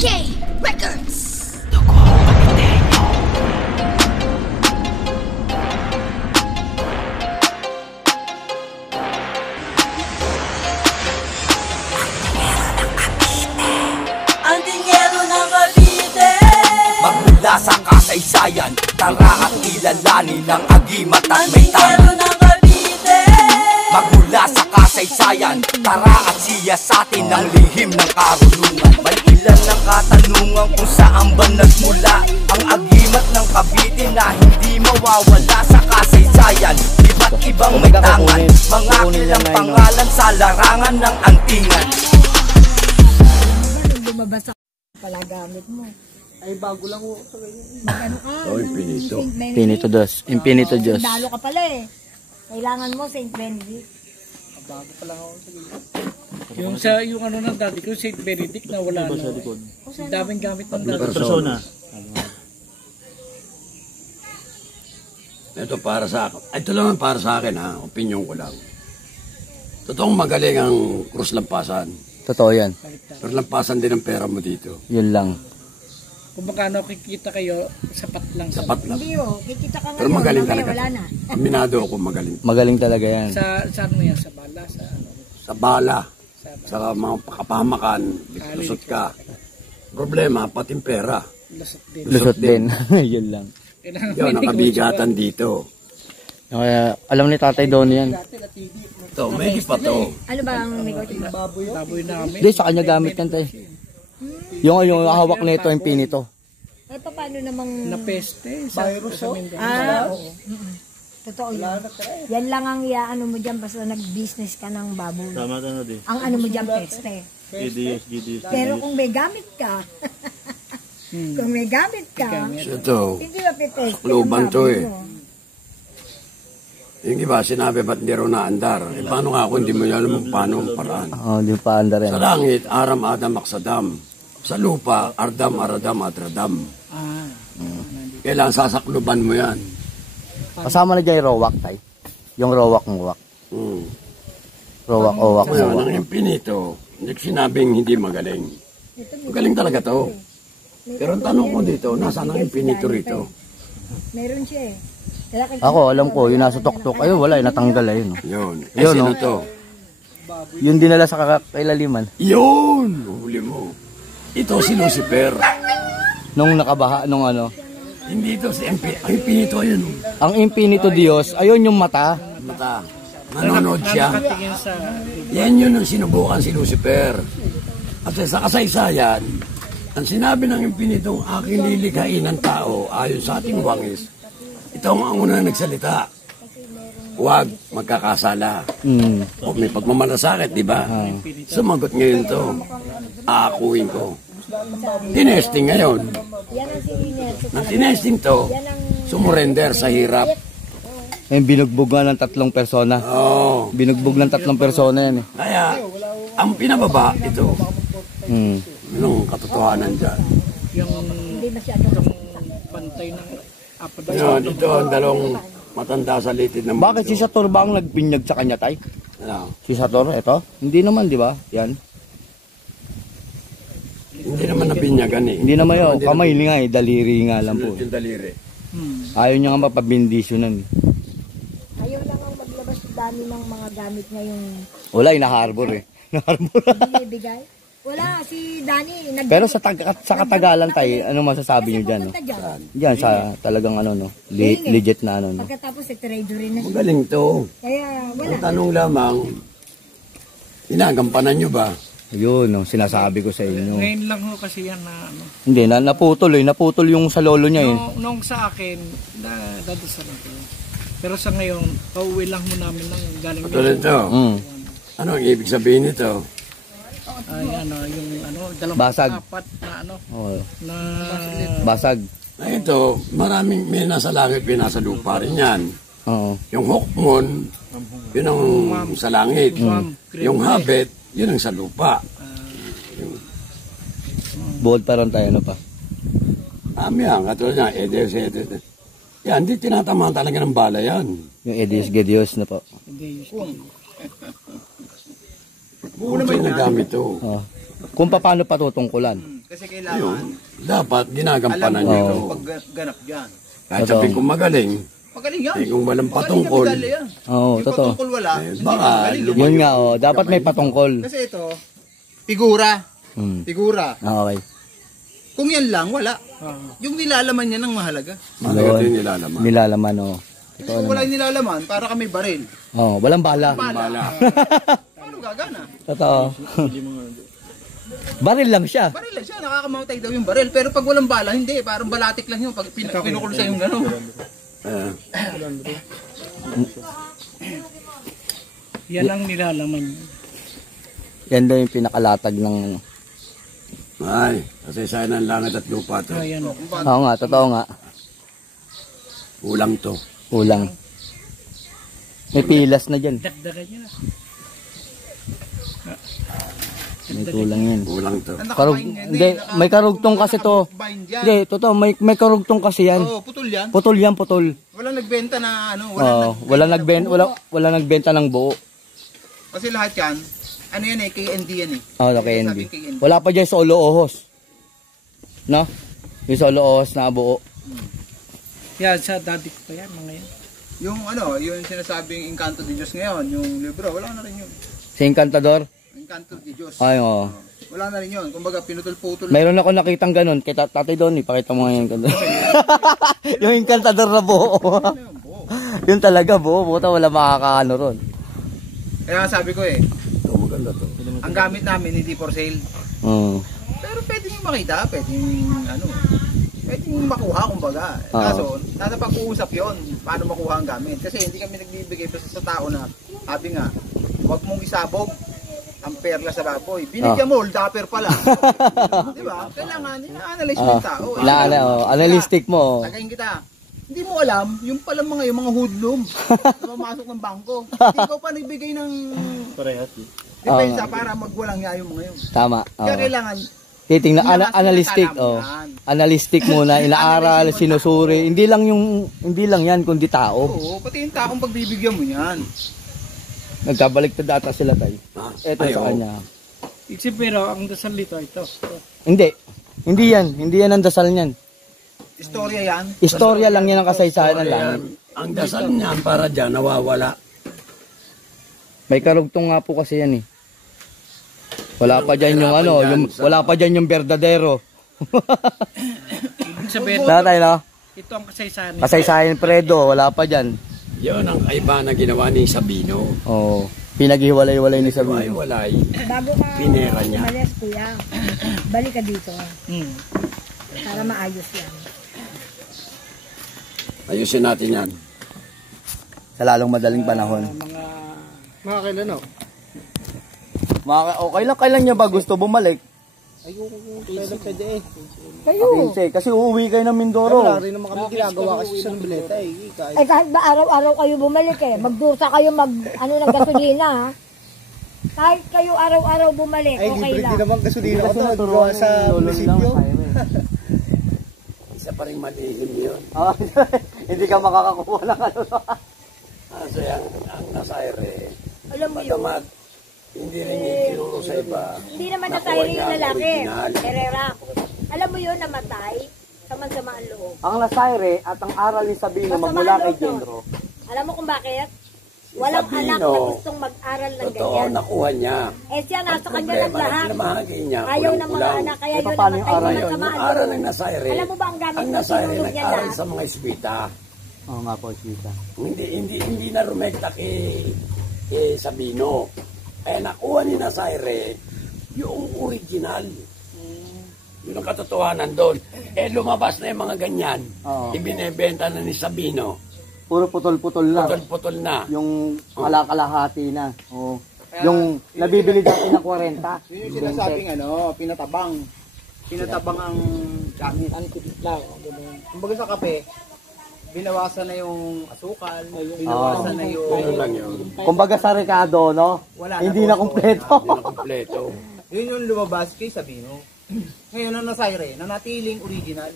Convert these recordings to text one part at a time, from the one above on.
K Records. Dugo Pamiteño. Ang dinero ng Cavite. Magmula sa kasaysayan, tara at kilalanin ang agimat at Ang may dinero tangan. ng Cavite. Magmula sa kasaysayan, tara at siya sa atin ang lihim ng karunungan. May ilan ng katanungan kung saan ba nagmula ang agimat ng Cavite na hindi mawawala sa kasaysayan. Iba't ibang may tangan, mga kilang pangalan sa larangan ng antingan. Lumabas sa palagamit mo. Ay, bago lang ho. Ano ka? Infinito. Infinito Dos. Infinito Diyos. Dalo ka pala eh. Kailangan mo St. Benedict. Bago pa lang ako sa gilid. Yung ano ng dati ko, St. Benedict na wala na. Ang daming gamit ng dati. Persona. Ito para sa akin. Ito lang para sa akin ha. Opinion ko lang. Totoong magaling ang krus lampasan. Totoo yan. Pero lampasan din ang pera mo dito. Yun lang. Kung magkano kikita kayo, sapat lang. Sapat lang. Hindi oh, kikita ka Pero ngayon. magaling mamaya talaga. wala na. Aminado ako magaling. Magaling talaga yan. Sa ano yan? Sa bala? Sa ano? Sa bala. Sa mga kapahamakan. Lusot ka. Problema, pati yung pera. Lasot din. Lusot din. Yun lang. Kailangan Yun, ang kabigatan dito. Kaya, alam ni Tatay Don yan. Ito, may pa to. Ano ba ang negosyo? baboy namin. Hindi, sa kanya gamit yan tayo. Yung hawak nito, Infinito. Eh, paano namang... Napeste. Virus o? Oo. Totoo yun. Yan lang ang iaano mo dyan basta nag-business ka ng baboy. Tama na din. Ang ano mo dyan, peste. GDS. Pero kung may gamit ka, kung may gamit ka, Ito, hindi ba pipeste Sakluban ang to baboy eh. mo? yung iba sinabi ba't hindi raw naandar? Eh, paano nga ako hindi mo alam kung paano ang paraan? Oh, di pa anda rin. Sa langit, aram, adam, aksadam. Sa lupa, ardam, aradam, adradam. Kailangan sasakluban mo yan. Kasama na dyan yung rowak, tay. Yung rowak mo wak. Hmm. Rowak o wak mo Ngayon, wak. ang Infinito, hindi ko sinabing hindi magaling. Magaling talaga to. Pero ang tanong ko dito, nasaan ang Infinito rito? Meron siya eh. Kaya Ako, alam ko, yung nasa tuktok. Ayun, wala, natanggal ayun. Yun. Eh, Yun, sino no? to? Yung dinala sa kailaliman. Yun! Huli mo. Ito si Lucifer. Nung nakabaha, nung ano. Hindi ito si ang Infinito, ayun. Ang Infinito Dios, ayun yung mata. Mata. Nanonood siya. Nakatingin sa... Yan yun ang sinubukan si Lucifer. At sa kasaysayan, ang sinabi ng Infinitong aking lilikhain ng tao ayon sa ating wangis, ito ang una nagsalita. Huwag magkakasala. O may pagmamalasakit, di ba? Sumagot ngayon to. Aakuin ko. Tinesting ngayon. yan ang sininer. Nang tinesting to, sumurrender sa hirap. Yung binugbog nga ng 3 persona. Oh. Binugbog ng 3 persona yan eh. Kaya, ang pinababa, ito. Hmm. Yung katotohanan dyan. Yung bantay ng apat na Yun, ito ang dalawang matanda sa litid ng mundo. Bakit si Sator ba ang nagbinyag sa kanya, tay? Ano? Si Sator, ito? Hindi naman, di ba? Yan. Hindi naman nabinyagan eh. Hindi naman yun. Kamay nga eh. Daliri nga lang po. Sunod yung daliri. Ayaw niya nga mapabindisyonan. Ayaw lang ang maglabas dami ng mga gamit ngayong Wala, inaharbor eh. Inaharbor. binibigay. Wala, si Danny. Pero sa katagalan tayo, ano masasabi niyo dyan? No? Diyan sa talagang ano, no? Legit na ano, no? Pagkatapos ito rin na siya. Magaling to. Kaya wala. Ang tanong lamang, inagampanan nyo ba? Yun, no? Sinasabi ko sa inyo. Ngayon lang ho kasi yan na ano. Hindi, naputol eh. Naputol yung sa lolo niya eh. Nung sa akin, dadasalan ko. Pero sa ngayon, pauwi lang mo namin ng galing Tulad to. Mm. Ano ang ibig sabihin nito? ay ano, yung ano, Basag. apat na ano, Oh, na basag. Ay ito, maraming may nasa langit, may nasa lupa rin yan. Oo. Yung hukmon, yun ang sa langit. Yung habit, yun ang sa lupa. Bold pa rin tayo, ano pa? Yan, katulad niya, Edes. Yan, hindi tinatamaan talaga ng bala yan. Yung Edios Gedios na po. hindi Buhay na gamit to. Oh. Kung paano patutungkulan. Kasi Ayun, kailangan, dapat alam ginagampanan mo nyo. yung pagganap dyan. Kahit sabihin kong magaling, Magaling yan. eh kung walang Magaling patungkol, yan, medalya yan. Oo, Yung totoo. patungkol wala, Eh, hindi baka, ka magaling. Yun nga, oh. Dapat may patungkol. Kasi ito, figura. Hmm. Figura. Okay. Kung yan lang, wala. Yung nilalaman niya ng mahalaga. mahalaga yung nilalaman. Nilalaman, oh. Kung wala yung nilalaman, para kami baril. Oh, walang bala. Bala. Paano gagana? Totoo. Baril lang siya. Baril lang siya, nakakamatay daw yung baril. Pero pag walang bala, hindi. Parang balatik lang yun. Pag pinukul sa yung gano'n. Eh, Yan ang nilalaman. Yan daw yung pinakalatag ng ano. ay, kasi sana ng langit at lupa to. Ayan. Oo nga, totoo nga. Kulang to. Kulang. May pilas na dyan. Dagdagan niya na. May kulang yan. Kulang to. Hindi, may karugtong kasi to. Hindi, totoo, may karugtong kasi yan. Oo, putol yan. Putol yan, putol. Walang nagbenta na ano. Wala nagbenta ng buo. Kasi lahat yan, ano yan eh, KND yan eh. Oh, okay, Sabing hindi. KND. Wala pa dyan solo ohos. No? Yung solo ohos na buo. Yan, sa daddy ko pa yan, mga yan. Yung ano, yung sinasabing Encanto de Dios ngayon, yung libro, wala na rin yun. Si Encantador? Encanto de Dios. Ay, oo. Wala na rin yun. Kumbaga, pinutol-putol. Mayroon ako nakitang ganun. Kay Tatay Donnie, pakita mo nga yung Encantador. Yung Encantador na buo. Yun talaga buo. Buta wala makakaano ron. Kaya sabi ko eh, Ito, maganda to. ang gamit namin hindi for sale. Oo. Pero pwede nyo makita, pwede nyo makuha kumbaga. Kaso, nasa pag-uusap yon paano makuha ang gamit. Kasi hindi kami nagbibigay basta sa tao na, sabi nga, huwag mong isabog ang perla sa baboy. Binigyan mo, dapper pala. Di ba? Kailangan, ina-analyze mo yung tao. Analytic mo. Tagayin kita. Hindi mo alam, yung pala yung mga hoodlum na mamasok ng bangko. Hindi ko pa nagbigay ng depensa para magwalang niya yung mga yun. Tama. Kaya kailangan, Titingnan, Hindi analytic, naman sinasabi yan. Analytic muna, inaaral, sinusuri. Hindi lang yan, kundi tao. oo, pati yung taong pagbibigyan mo yan. Nagkabalik na data sila tayo. Ito Ay, sa oo. kanya. Isip pero, ang dasal dito, ito. Hindi yan ang dasal niyan. Istorya yan. Istorya lang yan ang kasaysayan ng langit. Ang dasal niyan para dyan, nawawala. May karugtong nga po kasi yan eh. Wala pa dyan yung ano, wala pa dyan yung berdadero. Ibig sabihin, Tatay no? ito ang kasaysayan nito. Kasaysayan Fredo, wala pa dyan. Yun ang kaiba na ginawa ni Sabino. Oh, pinaghiwalay-walay ni Sabino. Walay-walay. Bago ka Pinera niya. umalis, kuya, balik ka dito Hmm. para maayos yan. Ayusin natin yan. Sa lalong madaling panahon. Mga kailan, no? Kailan niya ba gusto bumalik? Kayo, Kasi uuwi kayo ng Mindoro. ay kahit ba araw-araw kayo bumalik magdusa kayo ng gasolina ha. Kahit kayo araw-araw bumalik, okay lang. gasolina ko magawa sa munisipyo. Isa pa rin malihim yun. Hindi ka makakakuha ng ano. Kasi ang nasaire, Alam mo yun, pagamat hindi rin itinuro sa iba. hindi naman Nakuha natay rin niya yung ang lalaki. original. Herrera. Alam mo yun, namatay. Saman-samaan loob. Ang Nasaire at ang aral ni Sabino magmula kay Genro. Alam mo kung bakit? Walang Sabino, anak na gustong mag-aral ng Totoo, ganyan. nakuha niya. Siya nasa Ang kanya problema, naglahat. pinamahagi niya, Ayaw ng mga kulang-kulang. anak, kaya yun paano yung namatay. aral Ngayon, Walang yung samaan aral loob. ng Nasaire, Alam mo ba ang gamit ang ng Nasaire sinulog niya nag-aral lahat? sa mga eskwita. Oo nga po, Chita. Hindi na rumekta kay Sabino. Kaya nakuha ni Nasaire yung original. Yun ang katotohanan doon. Lumabas na yung mga ganyan. Oo. Ibinebenta na ni Sabino. Puro putol-putol na. Putol-putol na. Yung kalakalahati na. Oo. Yung nabibili dati ng 40. Yun yung sinasabing pinatabang. Pinatabang ang gamit. Kumbaga sa kape, binawasan na yung asukal, binawasan na yung... Ano lang yun. Kumbaga sa Ricardo, no? Wala na Hindi po. na kumpleto. Hindi na kompleto. Yun yung lumabas kay Sabino. Ngayon ang Nasaire, nanatiling original.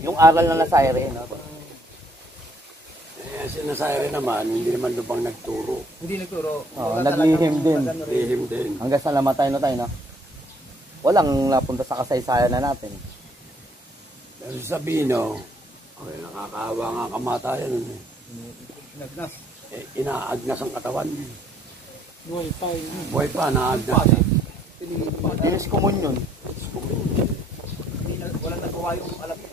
Yung aral na Nasaire, no? Si Nasaire naman, hindi naman lubang nagturo. Hindi nagturo. Oo, naglihim din. Lihim din. Hanggang sa namatay na tayo, no? walang napunta sa kasaysayan na natin. Pero sa Sabino, okay, nakakaawa nga kamatayan nun eh. Nagnas. Inaagnas ang katawan. Buhay pa yun. Buhay pa, naagnas. Dinis komunyon. Walang nagawa yung alam niya.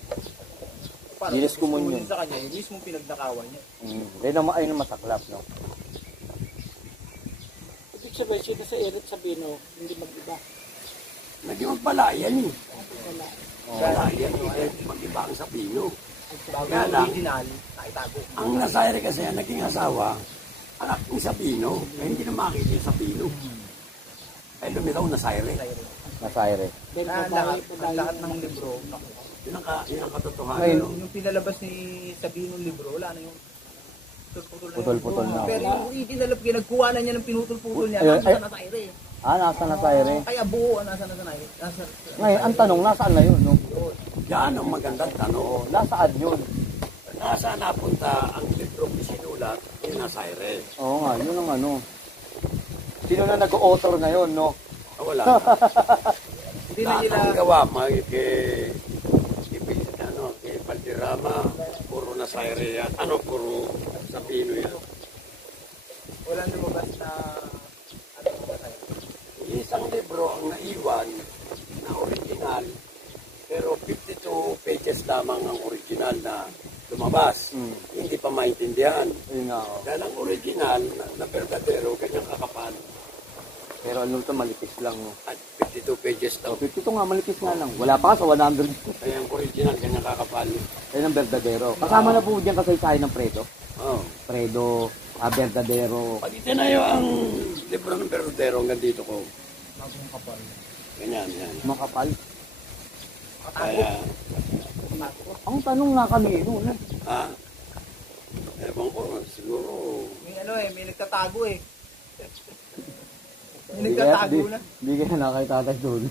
Parang Dinis komunyon. sa kanya, yung mismong pinagnakawan niya. Ayun ang masaklap, no? Ibig sabihin, sino sa Eric Sabino, hindi mag-iba. Naging magpalayan eh. Wala. Palayan eh. Mag-iba ang Sabino. Bago Kaya yung lang, original, nakitago. ang Nazaire kasi naging asawa, anak ni Sabino. Kaya hindi na makita yung Sabino. Ay lumitaw Nazaire. Nasaire. Then, Ang lahat ng libro, Yun ang katotohanan. Ngayon, no? yung pinalabas ni Sabino libro, wala na yung Putol-putol na. Pero yung original, pinagkuha na niya ng pinutol-putol niya, Ayun, nasa na Nazaire. nasa Nasaire. Kaya buo, nasa na Nazaire. Ngayon, ang tanong, nasaan na yun, no? Yan ang magandang tanong. Nasaan yun? Nasaan napunta ang librong isinulat ni Nazaire? Oo nga, yun ang ano. Sino na nag-author ngayon, no? Wala na. Hindi na Lahat nila, ang gawa, kay Valderrama, puro Nazaire yan. Puro Sabino yan. walang lumabas na, Isang libro ang naiwan na original, pero 52 pages lamang ang original na lumabas. Hindi pa maintindihan. Yun nga, oh. Dahil ang original na verdadero, kanyang kakapal. Pero ano ito, malipis lang, no? At 52 pages daw. 52 nga, malipis nga lang. Wala pa ka sa 100. Kaya ang original, kanyang kakapal. Yan ang verdadero. Kasama na po dyan kasaysayan ng Fredo. Oh. Fredo, verdadero. Pag itinayo ang libro ng verdadero hanggang dito ko. Ganyan, yan. Makapal. Kaya, Ang tanong nga kanino, no? ewan ko, siguro, may nagtatago eh. May nagtatago na. Hindi kaya nakakitagay doon.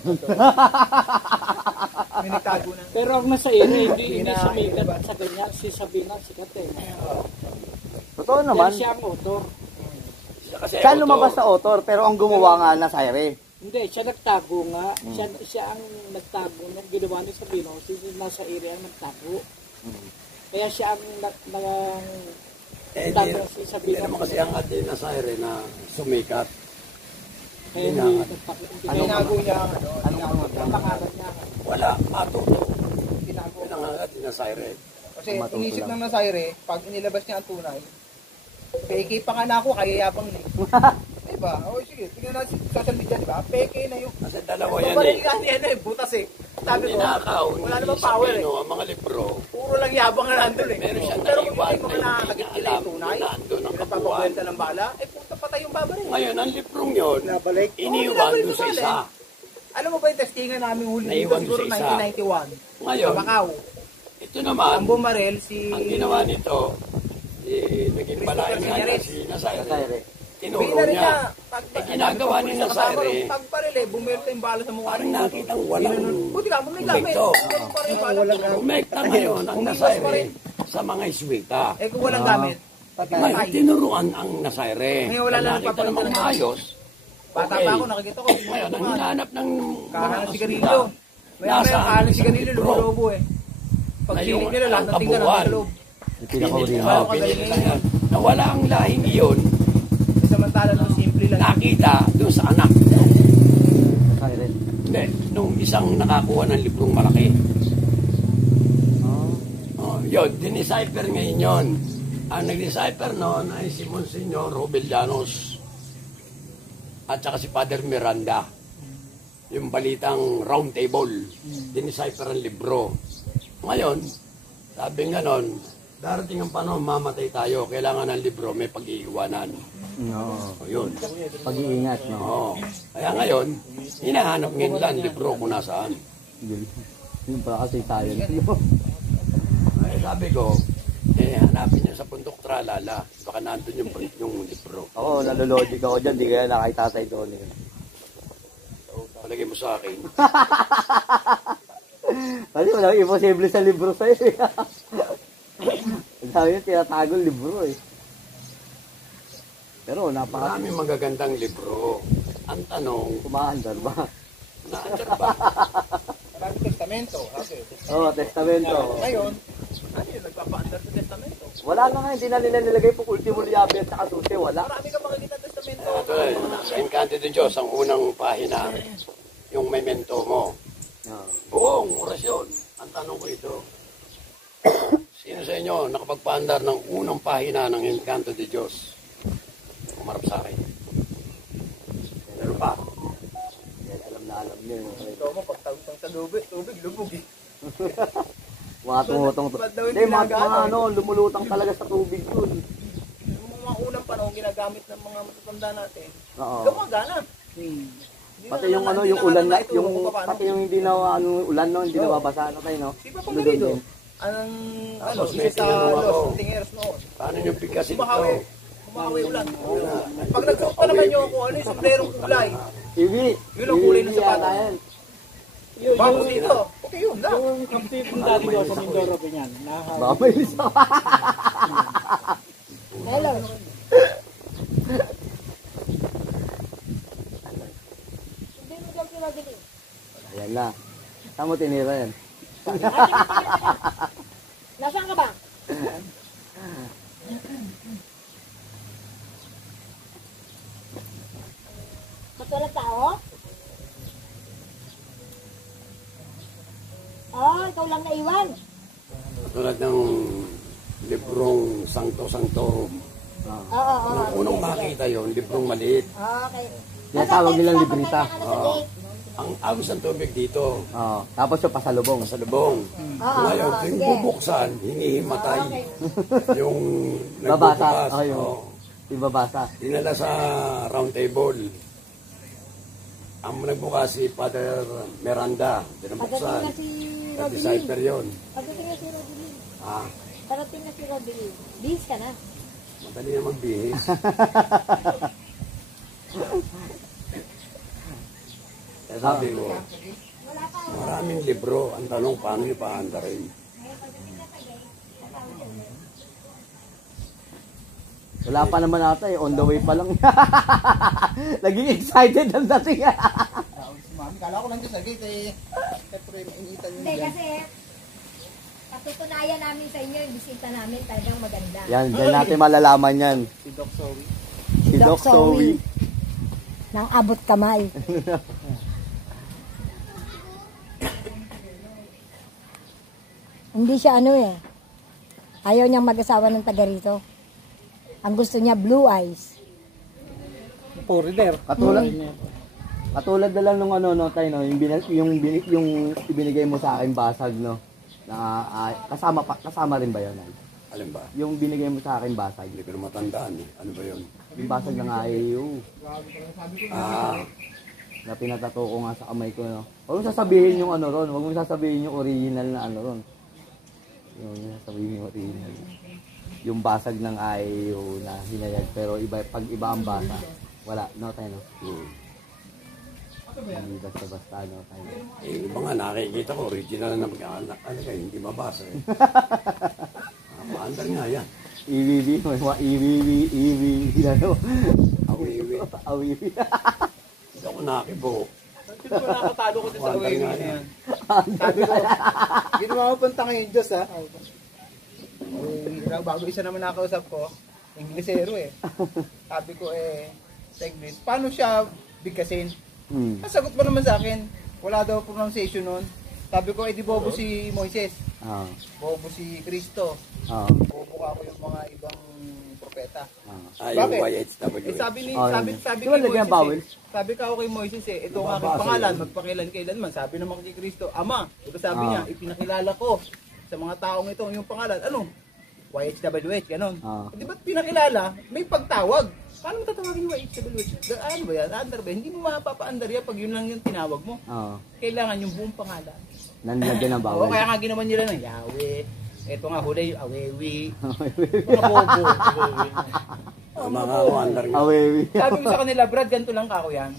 May nagtago na. Pero ang nasa Eric, hindi sumikat sa ganyan. Si Sabina, sikat eh. Totoo naman. Siya ang author. kasi Siya lumabas sa author, pero ang gumawa nga na Nazaire. Hindi, siya nagtago nga. Siya ang nagtago ng ginawa ni Sabino. Si nasa area ang nagtago. Kaya siya ang hindi si Sabino. naman kasi ang atin na Nazaire na sumikat. Kaya hindi nagtago. Tinago niya ang Ang pangalan niya. Wala, matuto. tinago. Yun ang atin na Nazaire. Kasi inisip ng Nazaire, pag inilabas niya ang tunay, peke pa nga na ako, kaya yabang na eh. Diba? O sige, tingnan natin sa social media, diba? Peke na yung... Kasi dalawa Ito yan pa rin eh. nga niya butas eh. Sabi ko, Ninakaw, wala ni namang power eh. Sabino, ang mga libro. Puro lang yabang na nandun eh. Meron siyang Pero kung naiwan hindi mo na nakakagit hindi nila alam yung tunay, na nandun ang nagpapakwenta ng bala, eh puta patay yung baba rin. Ngayon, ang librong yun, Nabalik. iniwan doon sa isa. Alam mo ba yung testingan namin huli dito Naiwan siguro sa isa. 1991? Ngayon, Sa Macau. ito naman, Ang bumarel si... ang ginawa nito, naging palayan nga niya si Nazaire. Nazaire. Tinuro Bina rin niya. niya. Ginagawa ni Nazaire, Pagparil eh, bumerta yung bala sa mukha. parang nakitang walang Buti ka, may gamit. Ito. Ganun pa rin yung bala. umekta ngayon ang Nazaire sa mga iswita. Eh kung walang gamit, Ngayon, tinuruan ang Nazaire. Ngayon, wala na Nakita nagpapalitan namang ng- ayos. bata Okay. pa ako, nakikita ko. Ngayon, ang hinahanap ng Kahan ng mga sigarilyo. May kahan ng sigarilyo, lumulobo eh. Pag sinig nila, lahat ng tingnan kabuuan. ng loob. Yung pinakauli. Pinili Pinili na wala ang lahing iyon, Samantala nung simple lang. nakita doon sa anak. Nazaire. Hindi, nung isang nakakuha ng librong malaki. Yun, dinicipher ngayon yun. Ang nag-decipher noon ay si Monsignor Robellanos at saka si Father Miranda. Yung balitang round table, dinicipher ang libro. Ngayon, sabi nga noon, darating ang panahon, mamatay tayo, kailangan ng libro, may pag-iiwanan. No. O yun. Pag-iingat, no? Oo. Kaya ngayon, hinahanap ngayon lang libro kung nasaan. Yun pala kasaysayan. Ay, sabi ko, hanapin niya sa Pundok Tralala. Baka nandun yung libro. Oo, nalologic ako dyan. Di kaya nakaitatay doon eh. Palagay mo sa akin. Kasi walang imposible sa libro sa'yo eh. Ang sabi yun, tinatago ang libro eh. Pero Maraming magagandang libro. Ang tanong, kumaandar ba? Naandyan pa. Marami testamento. Okay. Oo, testamento. Ngayon, ano yun, nagpapaandar sa testamento. Wala na nga, hindi na nila nilagay po ultimo liabi at saka susi, wala. Marami ka makikita testamento. Ito eh, sa Encanto de Diyos, ang unang pahina, yung memento mo. Buong orasyon. Ang tanong ko ito, sino sa inyo nakapagpaandar ng unang pahina ng Encanto de Diyos? Umarap sa akin. Meron pa? Alam na alam niya. Ito mo, pagtagtang sa tubig, lubog eh. Mga tumutong to. Ba't daw yung Hindi, mga ginagawa? ano, lumulutang talaga sa tubig yun. Yung mga unang panahon ginagamit ng mga matatanda natin, Oo. gumagana. Hindi Pati na- yung ano, hindi yung na ulan na, naituro yung kung paano. pati yung hindi na ano, ulan no, hindi nababasa na tayo, no? Si Papa Galido, anong, Tapos isa may sa tinanong ako. Los Tingers noon. Paano yung pigkasin ito? Bumahawi ulan. Pag nagsuot pa naman yung kung ano yung sombrerong kulay, Iwi. Yun ang kulay ng Iwi sapatos. yata yan. bago dito, okay yun lang. Yung complete ng dati ko sa Mindoro, ganyan. Baka may isa. Hello. Hindi mo daw pinabili. Ayan na. Saan mo tinira yan? Nasaan ka ba? Ba't walang tao? Oh, ikaw lang naiwan. Tulad ng librong Sancto Sanctorum. Oo, oo. Nung unang makita yon, librong maliit. Okay. Yan tawag nilang librita. Ang agos ng tubig dito, Oo. Tapos yung pasalubong. sa lubong. Ngayon, tuwing bubuksan, hinihimatay yung Babasa. nagbubukas. Oh, yung ibabasa. Dinala sa round table. Ang nagbukas si Father Miranda. Dinabuksan. Pagdating na si Nag-decipher Rodelin. yun. Pagdating na si Rodelin. Ah, Parating na si Rodelin. Bis ka na. madali na magbihis. Kaya sabi ko, maraming libro. Ang tanong, paano nyo paandarin? Wala pa naman ata eh. On the way pa lang. Naging excited ang dating. Mami, kala ko lang sa gate eh. Siyempre, mainitan yun Hindi, dyan. kasi patutunayan namin sa inyo yung bisita namin talagang maganda. Yan, dyan natin malalaman yan. Si Doc Zoe. Si Doc Zoe. Nang abot kamay. Hindi siya ano eh. Ayaw niyang mag-asawa ng taga rito. Ang gusto niya blue eyes. Foreigner. Katulad na lang nung ano, no, tayo, no, yung ibinigay mo sa akin basag, no, na kasama rin ba yun? Alin ba? Yung binigay mo sa akin basag, Hindi ko na matandaan eh. Ano ba yun? yung basag ng IAU, Ah, na pinatato ko nga sa kamay ko, no. Huwag mong sasabihin yung ano ron, huwag mong sasabihin yung original na ano ron. Yung sasabihin yung original. Yung basag ng IAU na hinayag, pero pag iba ang basa, wala, no, tayo, no. Hindi basta-basta, no, tayo. eh, iba nga nakikita ko, original na mag-aanak. Ano kayo, hindi mabasa eh. Paandar nga yan. EVV, may mga EVV, ano? Awiwi. Awiwi. Hindi ako nakibo. Hindi ko nakatalo ko din sa Paandar away nga na yan. yan. Sabi ko, ginawa mo punta ngayon Diyos ha. Bago isa naman nakausap ko, Inglesero eh. Sabi ko sa English, paano siya bigkasin? Nasagot mo naman sa akin, wala daw pronunciation nun. Sabi ko, di bobo si Moises, bobo si Cristo, bobo ka ako yung mga ibang propeta. Ah, yung Bakit? YHWH. Sabi ni Di ba lagyan Moises, vowels? sabi ka ako kay Moises ito ang aking pangalan, magpakilan-kailanman. Sabi naman kay Cristo, Ama, ito sabi niya, ipinakilala ko sa mga taong ito yung pangalan. Ano? YHWH, ganon. Di ba't pinakilala? May pagtawag. Paano mo tatawagin yung YHWH? Ano ba yan? Under ba? Hindi mo mapapaandar yan pag yun lang yung tinawag mo. Kailangan yung buong pangalan. Nanlagyan ng bawal. O kaya nga ginawa nila ng Yahweh. Ito nga huli, Awewi. Mga bobo. Mga wonder nga. Awiwi. Sabi ko sa kanila, Brad, ganito lang kako yan.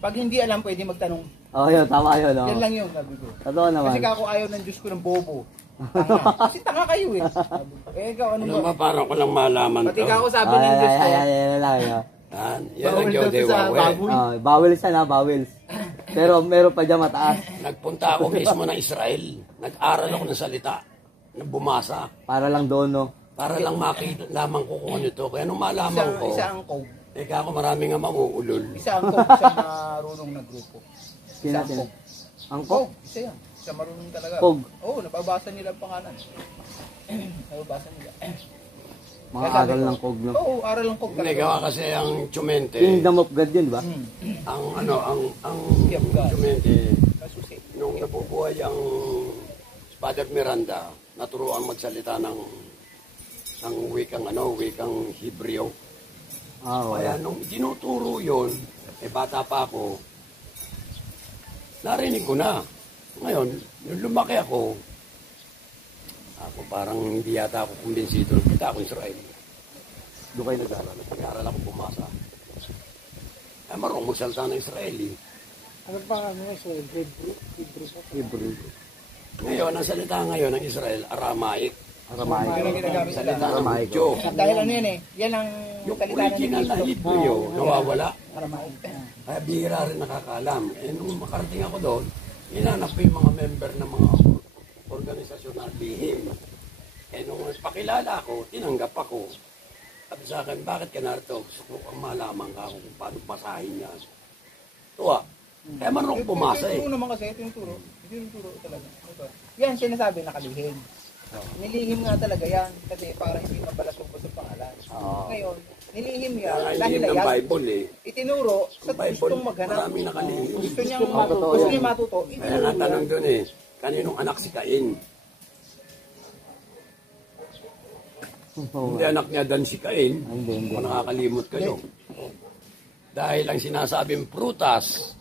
Pag hindi alam, pwede magtanong. Yun, tama yun, no? Yan lang yun, sabi ko. Totoo naman. Kasi kako ayaw ng Diyos ko ng bobo. Tanga. Kasi tanga kayo eh. Sabi ko, ikaw ano Alam ba? ba, parang ko lang malaman Pati to. kako sabi ng Diyos ko. Yan lang, yun. Yan ang Bawal Diyos daw sa Dewawe. baboy. Bawels yan, ha, bawels. Pero meron pa dyan mataas. Nagpunta ako mismo ng Israel. Nag-aral ako ng salita. Bumasa. Para lang doon, no? Para lang makita lamang ko kung ano ito. Kaya nung malaman ko, Isa ang code. eka ako marami nga mauulol. Isa ang code sa marunong na grupo. Sino natin? Ang Kog? Isa yan. Isa marunong talaga. Kog. Oo, nababasa nila ang pangalan. Nababasa nila. Mga aral ng Kog, no? Oo, aral ng code Hindi, talaga. gawa kasi ang Tsumente, Kingdom of God yun, di ba? ang Tsumente, nung nabubuhay ang Father Miranda, naturuan magsalita ng wikang Hebreo. Ah, Kaya wala. nung tinuturo yun, bata pa ako, narinig ko na. Ngayon, nung lumaki ako parang hindi yata ako kumbinsido. Nagpunta ako Israel. Doon kayo nag-aral. Nag-aral ako pumasa. Ay, marunong magsalita ng Israeli. Ano pa ano Israel? Hebrew. Ngayon, ang salita ngayon ng Israel, Aramaic. Aramaic. Yun ang ginagamit nila. Salita ng Aramaic. Hudyo. Dahil ano yan eh. Yan ang Yung salita original na Hebreo, nawawala. Aramaic. Kaya bihira rin nakakaalam. Nung makarating ako doon, hinanap ko yung mga member ng mga organisasyon na lihim. Nung pakilala ako, tinanggap ako. Sabi sa akin, bakit ka narito? Gusto ko kang malaman ka kung paano basahin yan. Tuwa. Kaya marunong pumasa eh. Tinuturo naman kasi, tinuturo. Tinuturo talaga. Ito. Yan, sinasabi nakalihim. Nilihim nga talaga yan kasi para hindi mabalasog sa pangalan. Ngayon, nilihim yan Kaya dahil hindi ng yan Bible eh. itinuro sa Ang Bible, gustong maghanap. maraming nakalihim. Gusto niyang matuto. Kaya nga tanong doon eh, kaninong anak si Cain? Hindi anak niya Dan si Cain. Hindi. Kung nakakalimot kayo. Dahil ang sinasabing prutas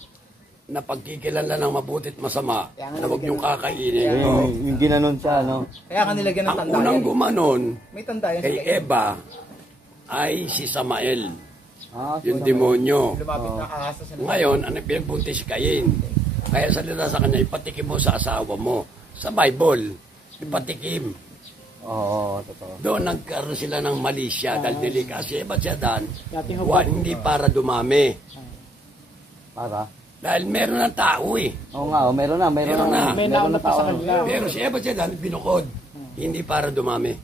na pagkikilanlan ng mabuti at masama na huwag niyong kakainin. Yung ginanon siya, no? Kaya ka nilagyan ng Ang tanda unang yan. gumanon May tanda yan. kay Eva ay si Samael, Ah, yung demonyo. Lumapit na ahasa sa Ngayon, ang pinagbuntis si Cain. Kaya salita sa kanya, ipatikim mo sa asawa mo. Sa Bible, ipatikim. oo, totoo. Doon nagkaroon sila ng mali siya dahil nilika si Eva siya dan. Dating hubad. Hindi para dumami. Para? Dahil meron ng tao eh. Oo nga, meron na. May nauna pa sa kanila. Pero si Eva siya dan, binukod. Hindi para dumami.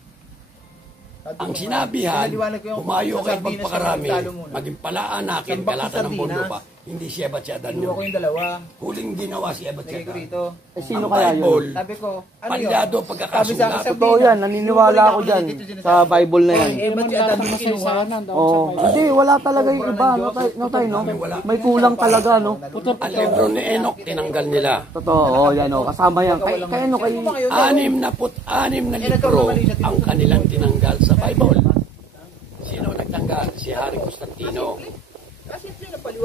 Ang sinabihan, humayo kayo pagpakarami, maging palaan akin, kalatan ng mundo pa. Hindi si Eva siya dan Inuwa ko yun. yung dalawa. Huling ginawa si Eva Lagay ko siya rito. Eh, sino Ang kaya yun? Bible, Sabi ko, ano yun? palyado Sabi pagkakasulat. sa Totoo yan, naniniwala ako dyan sa Bible na yan. Eh, ba't si Adam yung kinuha? Oo. Hindi, wala talaga yung iba, no tayo, no? May kulang talaga, no? Ang libro ni Enoch, tinanggal nila. Totoo, yan, o. Kasama yan. Kaya ano, kay... 66 na libro ang kanilang tinanggal sa Bible. Sino nagtanggal? Si Hari Constantino,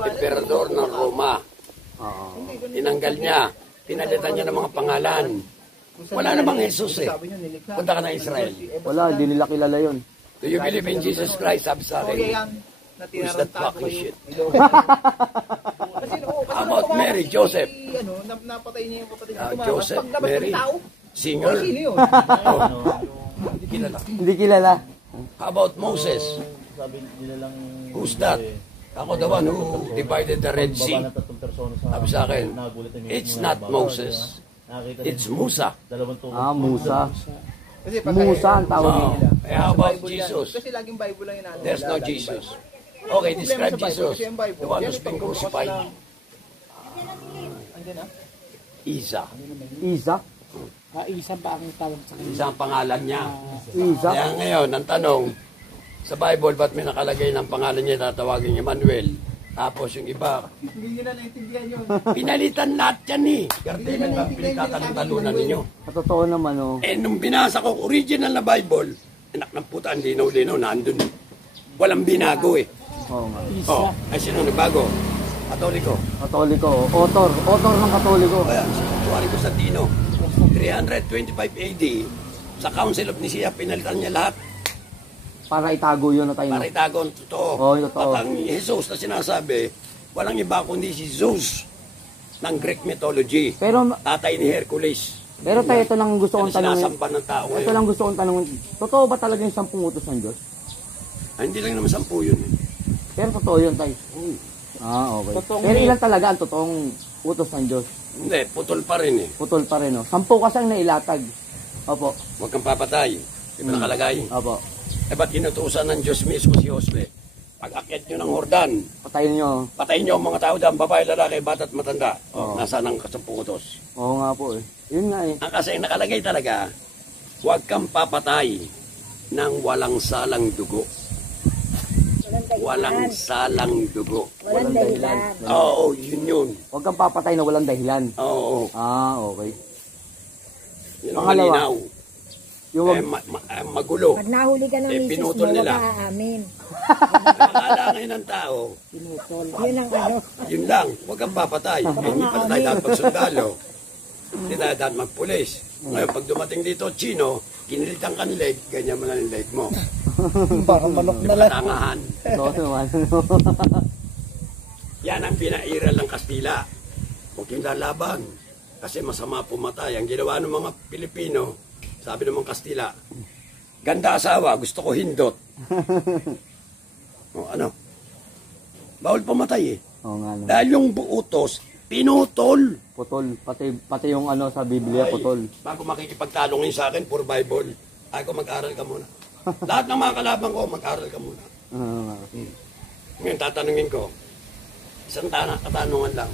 emperador ng Roma. Tinanggal niya. Pinalitan niya ng mga pangalan. Wala namang Jesus eh. Punta ka na Israel. Wala, hindi nila kilala yun. Do you believe in Jesus Christ? Sabi sa Okay akin. yan. Na Who's that tinaranta ko fucking yung shit? Kasi oo, kasi How about nung Mary, tumakas Joseph? si, ano, napatay niya yung kapatid niya. Ah, Tumakas. Joseph, Paglabas Mary. ng tao. Singer? Sino yun? Hindi kilala. Hindi kilala. How about Moses? Who's that? Ako the one who divided the Red Sea. Sabi sa akin, it's not Moses. It's Musa. Ah, Musa. Kasi pag Musa ang tawag Oh. nila. Eh, how about Bible yan. Jesus? Kasi laging Bible lang inaano. There's no Laging Jesus. Bible. Okay, Problema describe sa Bible, Jesus. kasi yung Bible, The one yan who's yung been pagbubukas crucified. ng- Andyan na. Isa. Isa? Isa ba ang tawag sa kanila? Isa ang pangalan niya. Isa? Kaya ngayon, ang tanong, sa Bible, ba't may nakalagay ng pangalan niya tatawagin Emmanuel? Tapos yung iba, Hindi nyo na naintindihan yun. pinalitan lahat yan eh. Gardeman ba pinagtatalunan ninyo? Sa totoo naman, oh. Eh, nung binasa ko, original na Bible, anak ng puta, ang linaw-linaw, nandun. Walang binago eh. Oo nga. Oh, ay sino nagbago? Katoliko. Katoliko. Author ng Katoliko. Kaya, si Juan Constantino, 325 AD, sa Council of Nicaea, pinalitan niya lahat Para itago yun na tayo. para itago ang totoo. Oo, yung totoo. At ang Jesus na sinasabi, walang iba kundi si Zeus ng Greek mythology. Pero Tatay ni Hercules. tayo, ito lang gusto Yan kong ang tanongin. sinasamba ng tao Ito ngayon. lang gusto kong tanongin. Totoo ba talaga yung 10 utos ng Diyos? Ay, hindi lang naman 10 yun eh. Pero totoo yun, tayo. Ah, okay. Totoong Pero may- ilan talaga ang totoong utos ng Diyos. Hindi, putol pa rin eh. Putol pa rin, no? 10 kasi ang nailatag. Opo. Huwag kang papatay. Di ba nakalagay? Opo. Eh ba't inutusan ng Diyos mismo si Josue? Pag akyat nyo ng Hordan, Patayin nyo. patayin nyo ang mga tao dyan, babae, lalaki, bata't matanda. Oo. Nasaan ang 10 utos? Oo nga po eh. Yun nga eh. Ang kasi nakalagay talaga, huwag kang papatay ng walang salang dugo. Walang salang dugo. Walang dahilan. Oo, yun. Huwag kang papatay na walang dahilan. Oo, Ah, okay. yun ang Pangalawa. malinaw. Yung wag, Magulo. Pag nahuli ka ng Eh, misis mo, pinutol huwag nila. ka aamin. Akala ngayon ng tao, Yun ang ano. yun lang, huwag kang papatay. Eh, hindi pala tayo dapat magsundalo. Hindi tayo dapat magpulis. Ngayon, pag dumating dito, Chino, kinilitan ka ng leg, ganyan mo na yung leg mo. Parang manok Di na ba lang. tangahan? so, naman. Yan ang pinairal ng Kastila. Huwag yung lalaban. Kasi masama pumatay. Ang ginawa ng mga Pilipino, sabi ng mga Kastila, ganda asawa, gusto ko hindot. O ano? Bawal pumatay eh. Oo nga no. Dahil yung utos, pinutol. Putol. Pati yung ano sa Biblia, Ay, putol. bago makikipagtalongin sa akin, for Bible, ay ko mag-aral ka muna. Lahat ng mga kalaban ko, mag-aral ka muna. Ah, Ngayon, tatanungin ko, isang katanungan lang,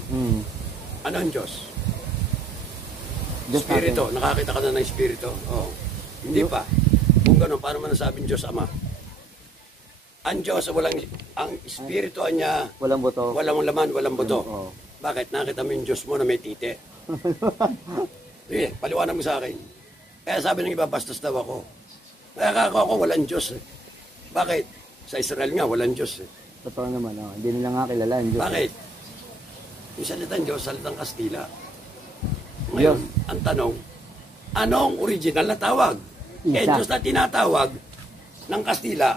ano ang Diyos? Diyos Espiritu, nakakita ka na ng Espiritu? Oo. Hindi pa. Kung gano'n, paano man nasabing Diyos Ama? Ang Diyos, ang Espiritu niya, Walang buto. walang laman, walang buto. Oo. Bakit? Nakita mo yung Diyos mo na may titi. Sige, paliwanag mo sa akin. Kaya sabi ng iba, bastos daw ako. Kaya ako walang Diyos. Eh. Bakit? Sa Israel nga, walang Diyos. Eh. Totoo naman. Oh. Hindi nila nga kilala ang Diyos. Bakit? Yung salitang Diyos, salitang Kastila. Ngayon, ang tanong, anong original na tawag? Isa. Eh, Diyos na tinatawag ng Kastila,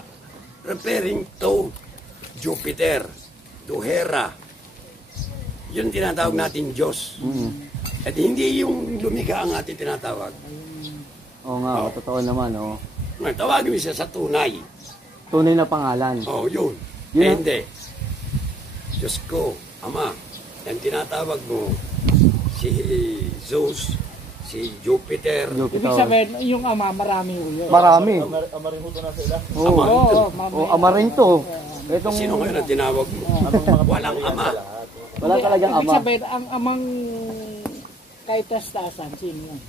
referring to Jupiter, to Hera. Yun tinatawag natin Diyos. At hindi yung lumika ang ating tinatawag. Oo nga, Oo. totoo naman. Oh. Ngayon, tawagin mo siya sa tunay. Tunay na pangalan. Oh, yun. Yun Eh, ang- hindi. Diyos ko, Ama, yan tinatawag mo, si Zeus, si Jupiter. Jupiter. Ibig sabihin, yung ama, marami ho yun. Marami. Oo. Ama. Oh, ama rin to. Itong, Sino ngayon ang tinawag mo? Walang ama. wala talagang Ibig ama. sabihin, ang amang kahit tastasan, sino yun?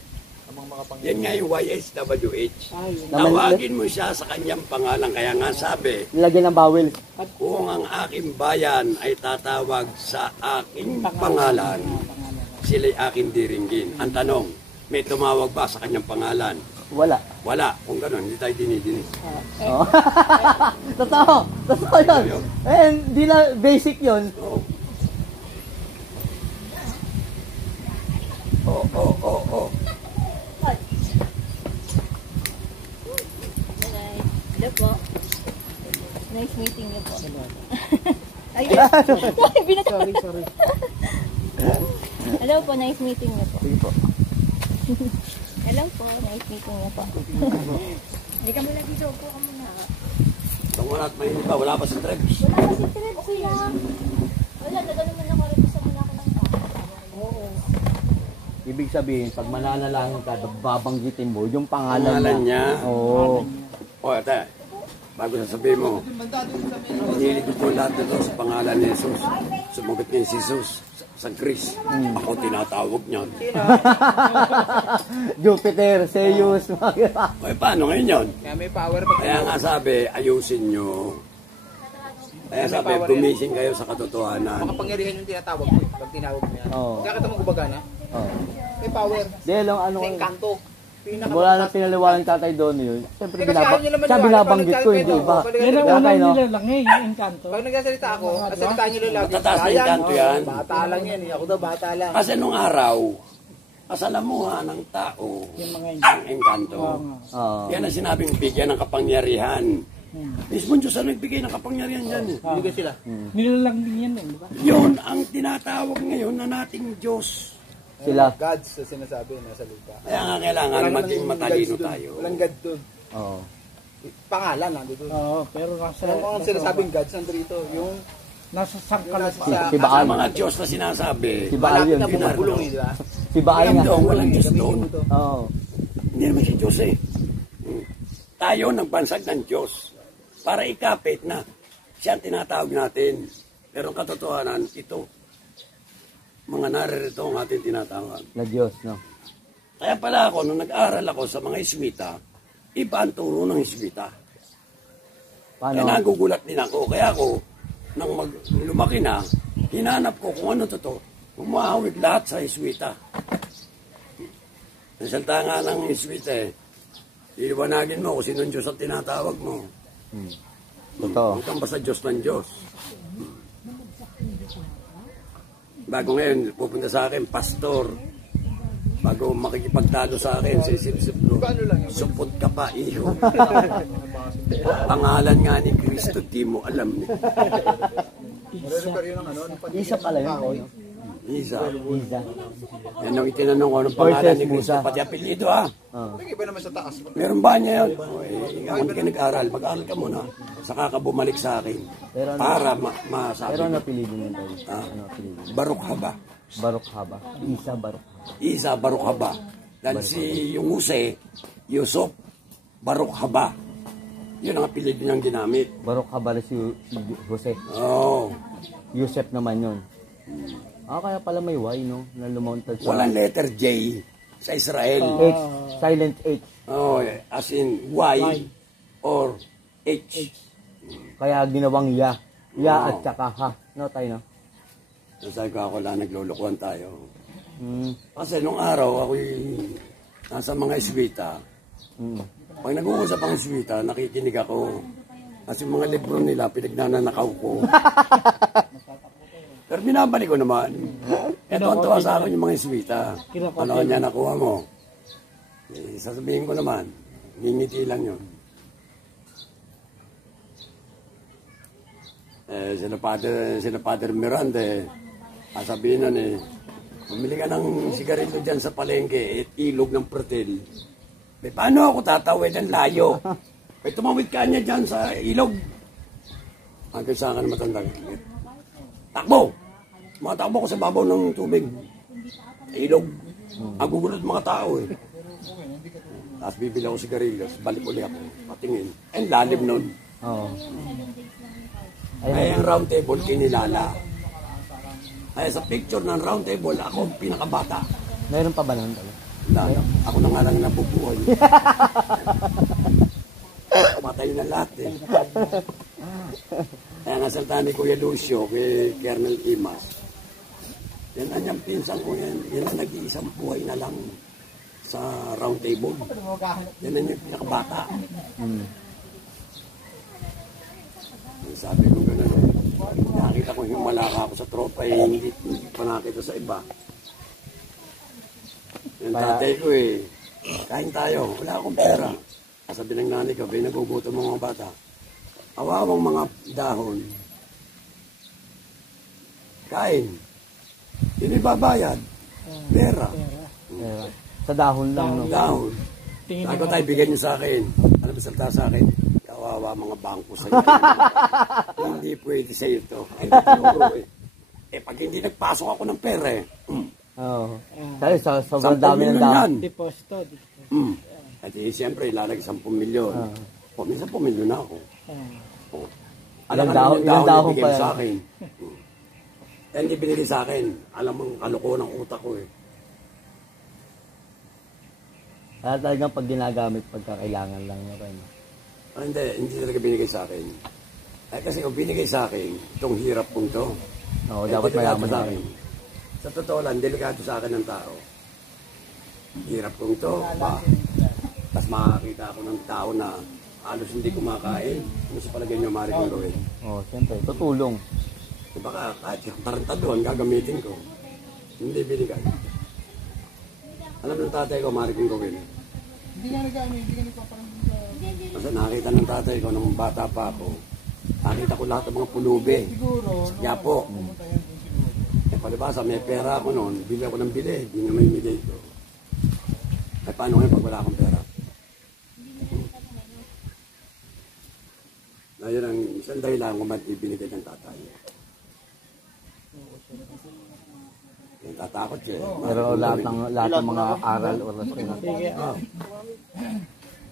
Yan nga yung YHWH. Ay, yun. Tawagin mo siya sa kanyang pangalan. Kaya nga sabi, Lagyan ng bawel. kung ang aking bayan ay tatawag sa aking pangalan, sila'y aking diringgin. Ang tanong, may tumawag ba sa kanyang pangalan? Wala. Wala. Kung gano'n, hindi tayo dinidinig. Oh. Totoo. Totoo yun. Eh, hindi na basic yun. Oo. Hello po. Nice meeting niyo po. Ayun. Sorry. Hello po, nice meeting niyo po. Sige po. Hello po, nice meeting niyo po. Hindi ka muna dito. Upo ka muna. Kung wala at mainit pa, wala pa si Trebs. Wala kasi trip, okay lang. Wala, nagano man ako rin sa muna ako ng Oo. Ibig sabihin, pag mananalangin ka, babanggitin mo yung pangalan, Pangalan niya. Oo. O, ate, bago sasabihin mo, hinilig ko po lahat na to sa pangalan ni Jesus. Sumagot niya si Jesus sa Greece. Ako tinatawag niyan. Jupiter, Zeus, O, paano ngayon yun? Kaya may power pag Kaya nga sabi, ayusin nyo. Kaya sabi, gumising kayo sa katotohanan. makapangyarihan yung tinatawag mo. Pag tinawag mo yan. Oo. Kaya kita mo gumagana. Oh. May power. Dahil lang ano, May kanto. wala na pinaliwanag tatay doon yun. Siyempre, Kasi ayaw nila siya maniwala. binabanggit ko, hindi Pag iba. nagsasalita Yan ang Kaya unang kayo, no? nila lang yung Encanto. Pag nagsasalita ako, kasalita nyo lang lagi. Matataas na Ayan, engkanto yan. Bata lang yan. Ako daw bata lang. Kasi nung araw, kasalamuhan ng tao Yung mga ang engkanto. Oo. Yan ang sinabing bigyan ng kapangyarihan. Mismo Diyos ang nagbigay ng kapangyarihan dyan. Bigay sila. Nilalang din yan, di ba? Yun ang tinatawag ngayon na nating Diyos. Sila. Gods sa sinasabi nasa lupa. Kaya nga kailangan maging matalino tayo. Walang God dun. Oo. Pangalan nandito. Oo, pero nasa... Alam mo ang sinasabing gods nandito. Yung Nasa sangkalas Si Sa Baal. mga Diyos na sinasabi, Si Baal yun. Si Baal alam nga. doon, walang Diyos doon. Oo. Hindi naman si Diyos eh. Tayo nagbansag ng Diyos para ikapit na siya ang tinatawag natin. Pero ang katotohanan, ito, mga naririto ang ating tinatawag. Na Diyos, no? Kaya pala ako, nung nag-aral ako sa mga Ismita, iba ang turo ng Ismita. Kaya Paano? nagugulat din ako. Kaya ako, nang lumaki na, hinanap ko kung ano to. Umahawig lahat sa Ismita. Ang salta nga ng Ismita eh, iwanagin mo kung sinong Diyos ang tinatawag mo. Totoo. Huwag kang basta Diyos ng Diyos. Bago ngayon, pupunta sa akin, pastor. Bago makikipagtalo sa akin, sisip-sip ko, supot ka pa, iho. Pangalan nga ni Kristo, di mo alam. Isa pala yun. Isa. Isa. Yan ang itinanong ko ng pangalan ni Kristo, pati apelido ha. Iba naman sa taas. Meron ba niya yun? Ikaw hindi ka nag-aral, mag-aral ka muna. Saka ka bumalik sa akin. Para masabi. Pero ano apelido niya tayo? Ah. Ano apelido? Barok Haba. Barok Haba. Isa Barok Haba. Isa Barok Haba. Dahil si yung Jose, Yusuf Barok Haba. Yun ang apelido niyang ginamit. Barok Haba na si Jose. Oo. Yusef naman yun. Kaya pala may Y, no? Na lumountad sa... Walang letter J sa Israel. H. Silent H. Oh, as in Y or H. Kaya ginawang Ya. Ya Oo. at saka Ha. No, tayo, no? Sabi ko ako lang, naglulukuhan tayo. Mm. Kasi nung araw, ako'y nasa mga iswita. Pag nag-uusap ang iswita, nakikinig ako. Kasi mga libro nila, pinagnanakaw ko. Pero binabalik ko naman. Ito ang tawa sa akin yung mga iswita. Ano kanya nakuha mo? Sasabihin ko naman, ngingiti lang yun. Sina Father Miranda, sabihin nun bumili ka ng sigarilyo dyan sa palengke, ilog ng pretel. Paano ako tatawid ang layo? Tumawid ka niya dyan sa ilog. Hanggang sa akin matanda. Takbo! Matakbo ko sa babaw ng tubig. Ilog. Ang gugulot mga tao eh. Tapos bibili ako sigarilyos, balik ulit ako, patingin. Ang lalim nun. Oo. Ay, ang round table, kinilala. Ay, sa picture ng round table, ako ang pinakabata. Meron pa ba nun? Wala, ako na nga lang nabubuhay. Matay na lahat eh. Kaya nga salta ni Kuya Lucio, kay Colonel Imas. Yan ang niyang pinsan ko yan. Yan ang nag-iisang buhay na lang sa round table. Yan ang yung pinakabata. Sabi ko gano'n eh. Nakita ko yung malaka ako sa tropa eh. Hindi pa nakita sa iba. Yung tatay ko eh. Kain tayo. Wala akong pera. Sabi ng nanay ko, nagugutom mga bata. Awawang mga dahon. Kain. Hindi babayad. Pera. Sa dahon lang, no? Dahon. Sabi ko tayo, bigyan niyo sa akin. Ano ba salita sa akin? Kawawa mga bangko sa iyo. Hindi pwede sa iyo to. Hindi tinuro eh. Pag hindi nagpasok ako ng pera eh. Oo. Sabi, sobrang dami ng dahon. Deposito. At siyempre, ilalagay 10 milyon. Minsan 10 milyon na ako. Alam mo yung dahon na bigay sa akin. Hindi binigay sa akin. Alam mo, kaloko ng utak ko eh. Kaya talagang pag ginagamit, pagkakailangan lang nyo rin. Hindi talaga binigay sa akin. Kasi kung binigay sa akin, itong hirap kong to. Oo, dapat mayaman sa na akin. Sa totoo lang, delikado sa akin ng tao. Hirap kong to. Tapos makakita ako ng tao na halos hindi kumakain. Ano sa palagay niyo, Mari kong gawin? Oo, siyempre. Tutulong. Baka kahit yung tarantaduan, gagamitin ko. Hindi binigay. Alam ng tatay ko, Mari kong gawin. Hindi nga nag-ano, hindi ka nagpaparamdam. Kasi nakita ng tatay ko nung bata pa ako. Nakita ko lahat ng mga pulubi. Kaya po. Palibasa, may pera ako noon. Bili ako ng bili. Hindi na may bigay ko. Paano ngayon pag wala akong pera? Ayun ang isang dahilan kung ba't ibinigay ng tatay. Tatakot siya. Pero lahat ng mga aral oras ko na.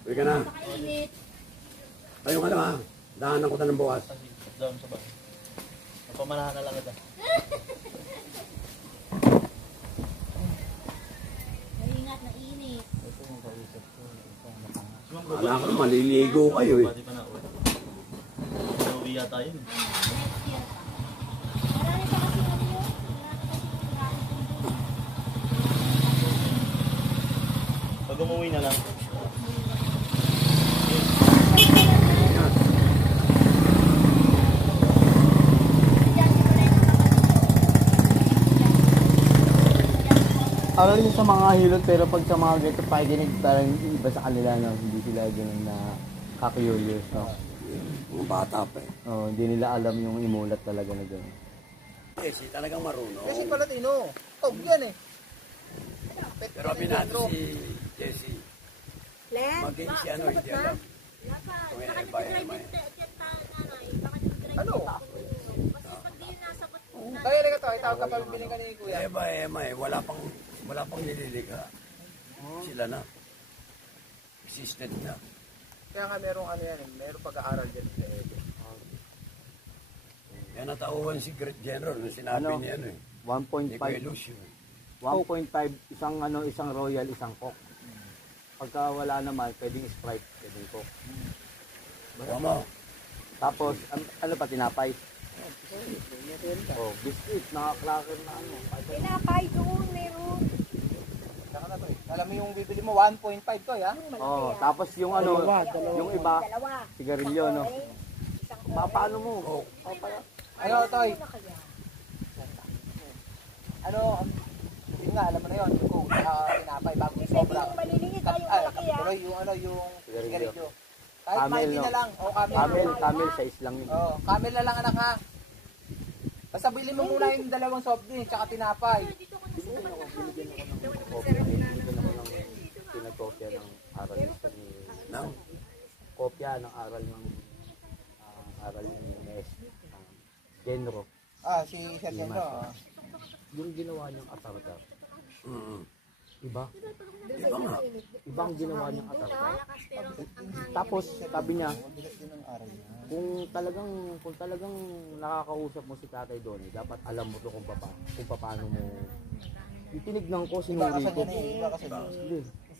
Uwi ka na. Tayo ka lang ha. Dahanan ko na ng bukas. Down sa ba? Napamanahan na lang ito. Ingat na init. Wala ka na, maliligo kayo eh. Pati pa na uwi. Uwi yata yun. Next year pa. Marami pa kasi ano yun. Pag umuwi na lang. Aral yun sa mga hilot, pero pag sa mga ganito pakikinig, parang iba sa kanila, no? Hindi sila ganun na kakurious, no? Mga bata pa eh. Oh, hindi nila alam yung imulat talaga na gano'n. Jesse, talagang marunong. Kasi Palatino. Oh, yan eh. Pero aminado si Jesse. Maging si ano, hindi alam. Kung eba-eba eh. Ano? Tayo lang ito. Itawag ka pa bibiling ka ni Kuya. Eba-eba eh. Wala pang nililikha. Sila na. Existed na. Kaya nga merong ano yan eh. Merong pag-aaral dyan. Yan natauhan si Great General nung sinabi niya ano eh. 1.5 Hindi ko illusion eh. 1.5 isang royal, isang coke. Pagka wala naman, pwedeng Sprite, pwedeng coke. Tama. Tapos ano pa tinapay? Oh, biscuit, naka-cracker na ano. Tinapay doon, meron. Saka na to eh. Alam mo yung bibili mo, 1.5 to eh ha? Oh, tapos yung ano, yung iba, Dalawa. sigarilyo, no? Paano mo? Oh, Ano, Toy? Ano, yun nga, alam mo na yun. Yung tinapay, bago yung sobra. Yung maliliit tayo malaki Pero yung ano, yung sigarilyo. Kahit Camel, Mikey no? na lang. O, camel. Camel size lang yun. Oh, camel na lang anak ha. Basta bili mo muna yung dalawang soft drink, tsaka tinapay. Pinagkopya ng aral ni Nang? kopya ng aral ni Nes Genro. Ah, si Sergento. Yung ginawa niyang atarga. Mm-hmm. Iba. Iba nga. Ibang ginawa niyang atarga. Tapos sabi niya, kung talagang nakakausap mo si Tatay Donnie, dapat alam mo to kung paano mo. Tinignan ko, sinuri ko.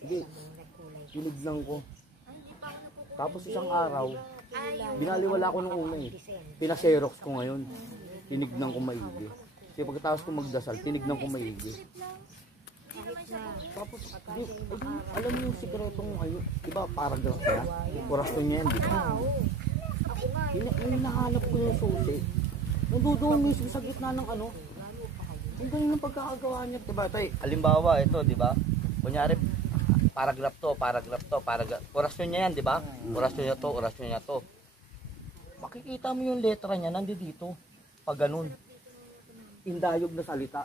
Hindi. Tinignan ko. Tapos isang araw, binaliwala ko nung una eh. Pina-xerox ko ngayon. Tinignan ko maigi. Kasi pagkatapos ko magdasal, tinignan ko maigi. Tapos, alam mo yung sikretong ayun, diba paragraph na? Kurasyon niya yan, di ba? Hinahanap ko yung susi. Nandoon mismo sa gitna ng ano. Ang galing ng pagkakagawa niya. Diba, tay? Halimbawa, ito, di ba? Kunyari, paragraph to. Orasyon niya yan, di ba? Orasyon niya to. Makikita mo yung letra niya, nandito dito. Pag ganun. Indayog na salita.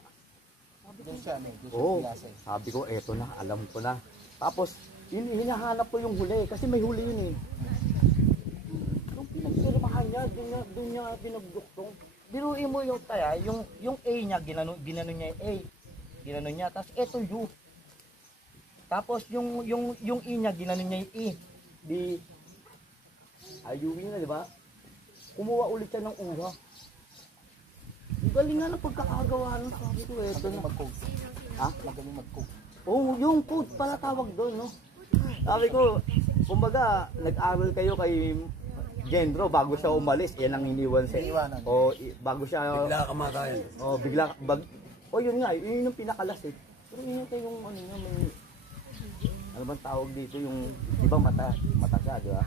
Doon siya, Oo. Sabi ko, eto na, alam ko na. Tapos, hinahanap ko yung huli. Kasi may huli yun eh. Nung pinagpirmahan niya, doon niya pinagduktong. Biruin mo yung taya, yung A niya, ginano niya yung A. Ginano niya, tapos eto U. Tapos yung E niya, ginano niya yung E. Di, ayuwi na, di ba? Kumuha ulit siya ng uha. Ang galing nga ng pagkakagawa nun. Sabi ko, eto na. Ha? magaling mag-cook. Oo, yung code pala tawag doon, no? Sabi ko, kumbaga, nag-aral kayo kay Gendro bago siya umalis, yan ang iniwan sa o bago siya Bigla kamatayan. Yun nga, yun yung pinakalas eh. Pero yun yung ano nga, may ano bang tawag dito, yung di ba mata siya, di ba?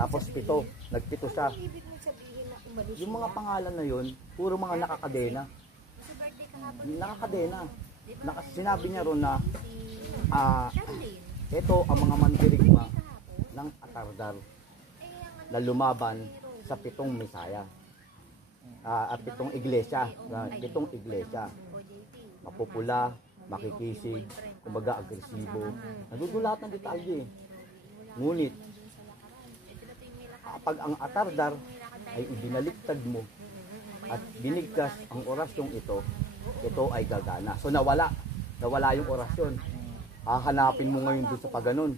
Tapos nagpito siya. Yung mga pangalan na yun, puro mga nakakadena. Sinabi niya ron na ito ang mga mandirigma ng Atardar na lumaban sa 7 Misaya at 7 iglesia. Mapupula, makikisig, kumbaga agresibo. Nadudulat ng detalye. Ngunit, kapag ang Atardar ay ibinaliktad mo at binigkas ang orasyong ito, ito ay gagana. So nawala yung orasyon. Hahanapin mo ngayon doon sa pagganon.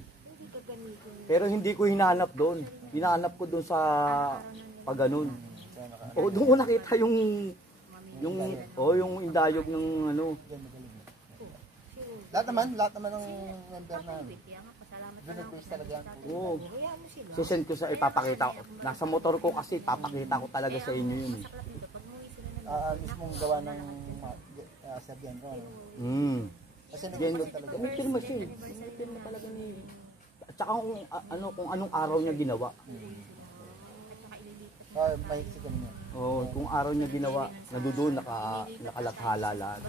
Pero hindi ko hinahanap doon. Hinahanap ko doon sa pagganon. O doon ko nakita yung indayog ng ano. Lahat naman ng member na doon nag-base talaga. Oo. Sisend ko sa ipapakita ko. Nasa motor ko kasi papakita ko talaga sa inyo yun. Mismong gawa ng Sir Genro. Kasi Genro talaga. May pirma siya. May pirma talaga ni. At saka kung anong araw niya ginawa. Mahiksi ka niya. Oo, kung araw niya ginawa, nandoon nakalathala lahat.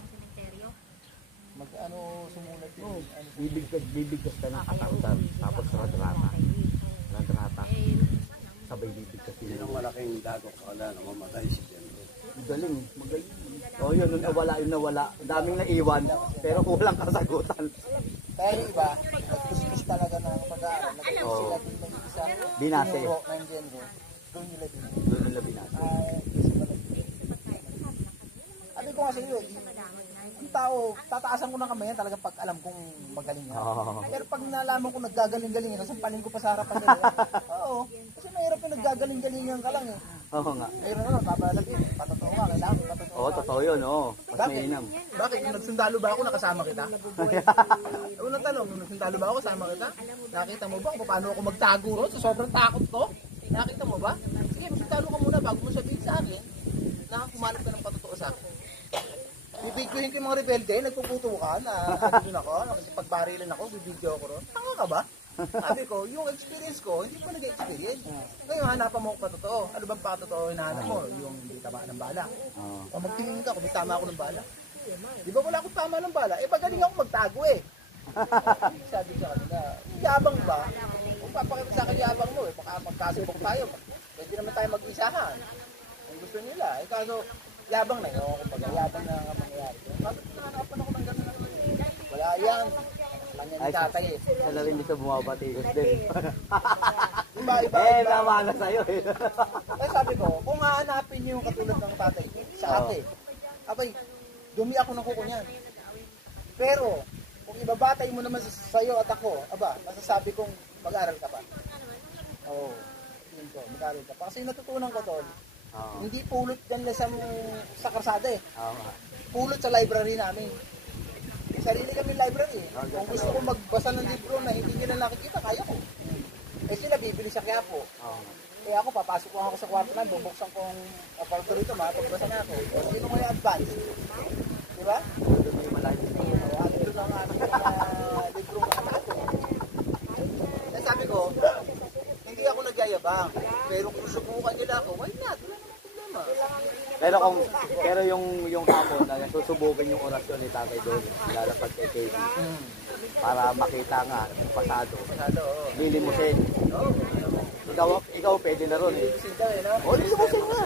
Sumulat Oo, bibigkas ka ng kataktar, tapos radrata. Sabay bibigkas Yun din. ang malaking dagok wala na mamatay si Genro. Magaling. Oo, yun, nung nawala. Ang daming naiwan, pero walang kasagutan. Kaya yung iba, nag-push talaga ng pag-aaral. Nag-push sila din ng isa. Binase. Ng Genro. Doon nila binase. Sabi ko nga sa iyo, ang tao, tataasan ko ng kamay yan talaga pag alam kong magaling yan. Pero pag nalaman ko naggagaling-galing yan, nasampalin ko pa sa harapan nila. Oo, kasi mahirap yung naggagaling-galingan ka lang eh. Oo nga. Mayroon naman, papalatin, patotoo nga, kailangan patotoo. Oo, totoo yun, oo. Mas mainam. Bakit? Nung nagsundalo ba ako, nakasama kita? Unang tanong, nung nagsundalo ba ako, kasama kita? Nakita mo ba kung paano ako magtago ron? Sa sobrang takot ko? Nakita mo ba? Sige, magsundalo ka muna bago mo sabihin sa akin na kumanap ka ng patotoo sa akin. Bibidyohin ko yung mga rebelde, nagpuputukan, doon ako, pagbarilan ako, bibidyo ako ron. Tanga ka ba? Sabi ko, yung experience ko, hindi pa nag-experience. Ngayon, hanapan mo ako pa totoo. Ano bang pa totoo hinahanap mo? Yung hindi tama ng bala. O magtingin ka kung may tama ako ng bala. Di ba wala akong tama ng bala? Eh, magaling ako magtago eh. Sabi sa kanila, yabang ba? Kung papakita sa akin yabang mo eh, baka magkasubok tayo. Pwede naman tayo mag-isahan. Kung gusto nila. Eh, kaso, yabang na yun. Kumbaga, yabang na nga mangyayari. Bakit nahanapan ako ng gano'n? Wala yan. Ay, sila rin dito bumabatikos din. Iba. Nawaga sa'yo eh. Kaya sabi ko, kung hahanapin niyo yung katulad ng tatay sa ate, abay, dumi ako ng kuko niyan. Pero, kung ibabatay mo naman sa'yo at ako, aba, masasabi kong mag-aral ka pa. Oo, yun ko, mag-aral ka pa. Kasi natutunan ko tol, hindi pulot dyan lang sa karsada eh. Pulot sa library namin. Sarili kami library. Kung gusto ko magbasa ng libro na hindi nila nakikita, kaya ko. Eh sila bibili sa Quiapo. Eh ako, papasok ko ako sa kwarto na, bubuksan kong aparto rito, makapagbasa na ako. O sino mo yung advance? Diba? Ano lang ang libro makatato. Eh sabi ko, hindi ako nagyayabang. Pero kung subukan nila ako, why not? Wala namang problema. Pero yung hapon na susubukin yung orasyon ni Tatay doon, lalapag kay KB. Para makita nga yung pasado. Lilimusin. Ikaw pwede na ron eh. O, lilimusin nga.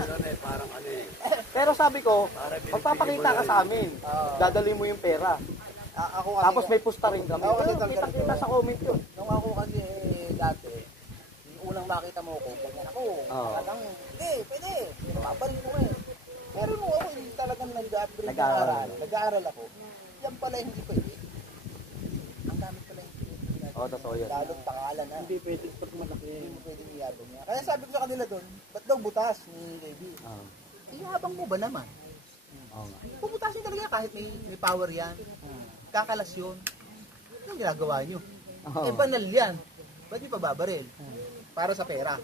Pero sabi ko, magpapakita ka sa amin. Dadali mo yung pera. Tapos may pusta rin kami. Kita sa comment yun. Nung ako kasi dati, yung unang makita mo ko, ganyan ako. Parang, pwede. Paparin ko eh. Pero nung ako hindi talagang nag-upgrade nag-aaral ako, yan pala hindi pwede. Ang dami pala hindi pwede. Oo, totoo yun. Lalong pangalan na. Hindi pwede pag malaki. Hindi mo pwede iyabang niya. Kaya sabi ko sa kanila doon, ba't daw butas ni Davey? Yung habang mo ba naman? Puputasin talaga kahit may power yan. Kakalas yun. Anong ginagawa nyo? Eh, banal yan. Ba't di pa babaril? Para sa pera.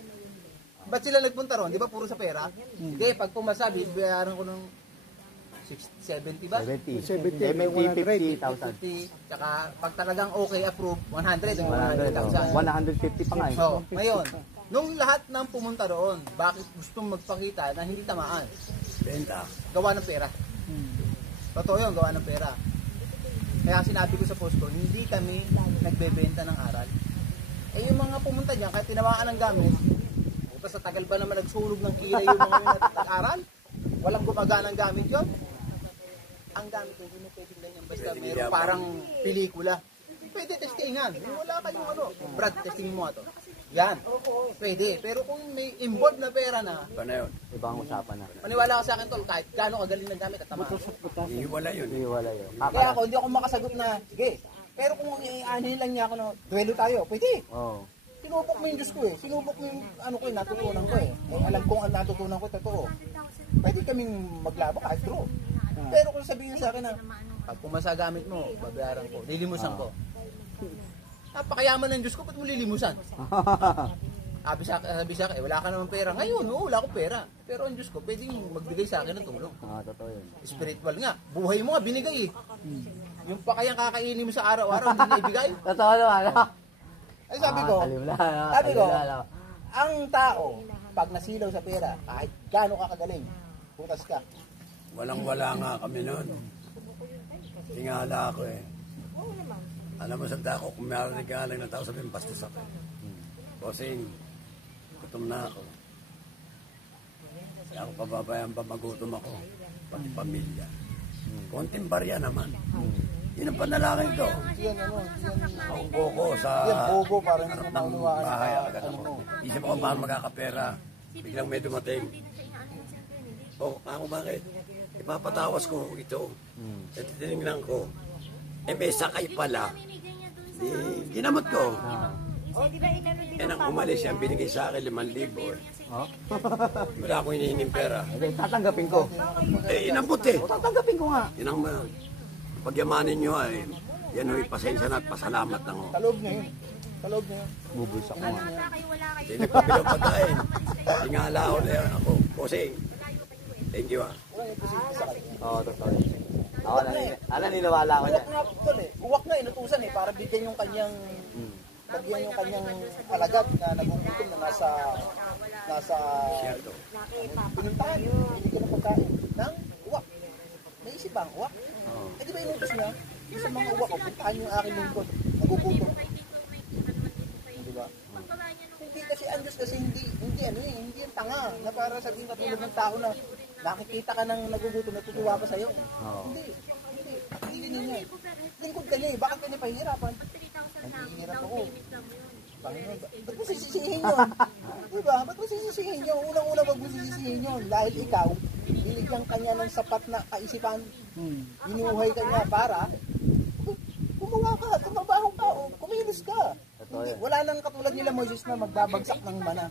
Ba't sila nagpunta ron? Di ba puro sa pera? Sige, pag pumasa, bibayaran ko ng 70 ba? 50,000. 50. Tsaka pag talagang okay approve, 100. 150 pa nga eh. So, ngayon, nung lahat ng pumunta roon, bakit gustong magpakita na hindi tamaan? Benta. Gawa ng pera. Totoo yun, gawa ng pera. Kaya sinabi ko sa post ko, hindi kami nagbebenta ng aral. Eh yung mga pumunta dyan, kahit tinamaan ng gamit, sa tagal ba naman nagsunog ng kilay yung mga nag-aral? Walang gumaganang gamit yun? Ang gamit yun, hindi mo pwedeng lang yan. Basta meron parang pelikula. Pwede testingan. Wala kayong Brad, testing mo ito. yan. Pwede. Pero kung may involved na pera na, Iba na yun. Ibang usapan na. maniwala ka sa akin tol, kahit gaano kagaling ng gamit at tama. Iiwala yun. Hindi wala yun. Kaya ako, hindi ako makasagot na, sige. Pero kung iaanihin lang niya ako na, duelo tayo, pwede. Oo. Sinubok mo yung Diyos ko eh. Sinubok mo yung ano ko eh, natutunan ko eh. Alam kong ang natutunan ko, totoo. Pwede kaming maglaba kahit draw. Pero kung sabihin sa akin na, pag pumasa gamit mo, babayaran ko, lilimusan ko. Napakayaman ng Diyos ko, ba't mo lilimusan? Sabi sa akin, wala ka naman pera. Ngayon, oo, wala akong pera. Pero ang Diyos ko, pwedeng magbigay sa akin ng tulong. Totoo yun. Spiritual nga. Buhay mo nga, binigay eh. Yung pa kayang kakainin mo sa araw-araw, hindi na ibigay. Totoo naman. Ay sabi ko, ang tao, pag nasilaw sa pera, kahit gaano ka kagaling, putas ka. Walang-wala nga kami noon. Tingala ako eh. Alam mo sa dako, kung may arigalang na tao, sabihin, bastos ako. Bossing, gutom na ako. Kaya ako pababayaan pa magutom ako. Pati pamilya. Konting barya naman. Yun ang panalangin ko. Yan ano, Ang boko sa... yan bogo, parang hindi na maunawaan bahay sa agad ano ako. mo. Isip ako paano magkakapera. Biglang may dumating. Ako bakit? Ipapatawas ko ito. At tinignan ko. May sakay pala. Ginamot ko. Nang umalis yan, binigay sa akin 5,000. Wala akong hinihinging pera. Tatanggapin ko. Inabot eh. Tatanggapin ko nga. Yan ang pagyamanin nyo ay, yan ho'y pasensya na at pasalamat na ho. Kaloob na yun. Kaloob na yun. Bubulsak mo nga. Hindi nagpabilang pagkain. Tingala ko na yan ako. Bossing. Thank you ah. Oo, totoo yun. Ako naniniwala ko Uwak dyan. nga tol eh. Uwak nga inutusan eh, para bigyan yung kanyang alagad na nagugutom na nasa pinuntahan. Hindi ka na pagkain. Nang uwak. Naisip ba ang uwak? Eh di ba inutos niya? Yung sa mga uwak ko, puntahan yung aking lingkod. Nagugutom. Di ba? Hindi kasi ang Diyos kasi hindi yung tanga na para sabihin katulad ng tao na nakikita ka ng nagugutom, natutuwa pa sa'yo. Hindi ganyan niya. Lingkod ka niya eh, bakit ka niya pahihirapan? Nahihirap ako. Panginoon, ba't mo sisisihin yun? Diba? Ba't mo sisisihin yun? Unang-unang wag mo sisisihin yun. Dahil ikaw, binigyan ka niya ng sapat na kaisipan. Binuhay ka niya para gumawa ka, tumabaho ka, o kumilos ka. Hindi, wala nang katulad nila Moses na magbabagsak ng mana.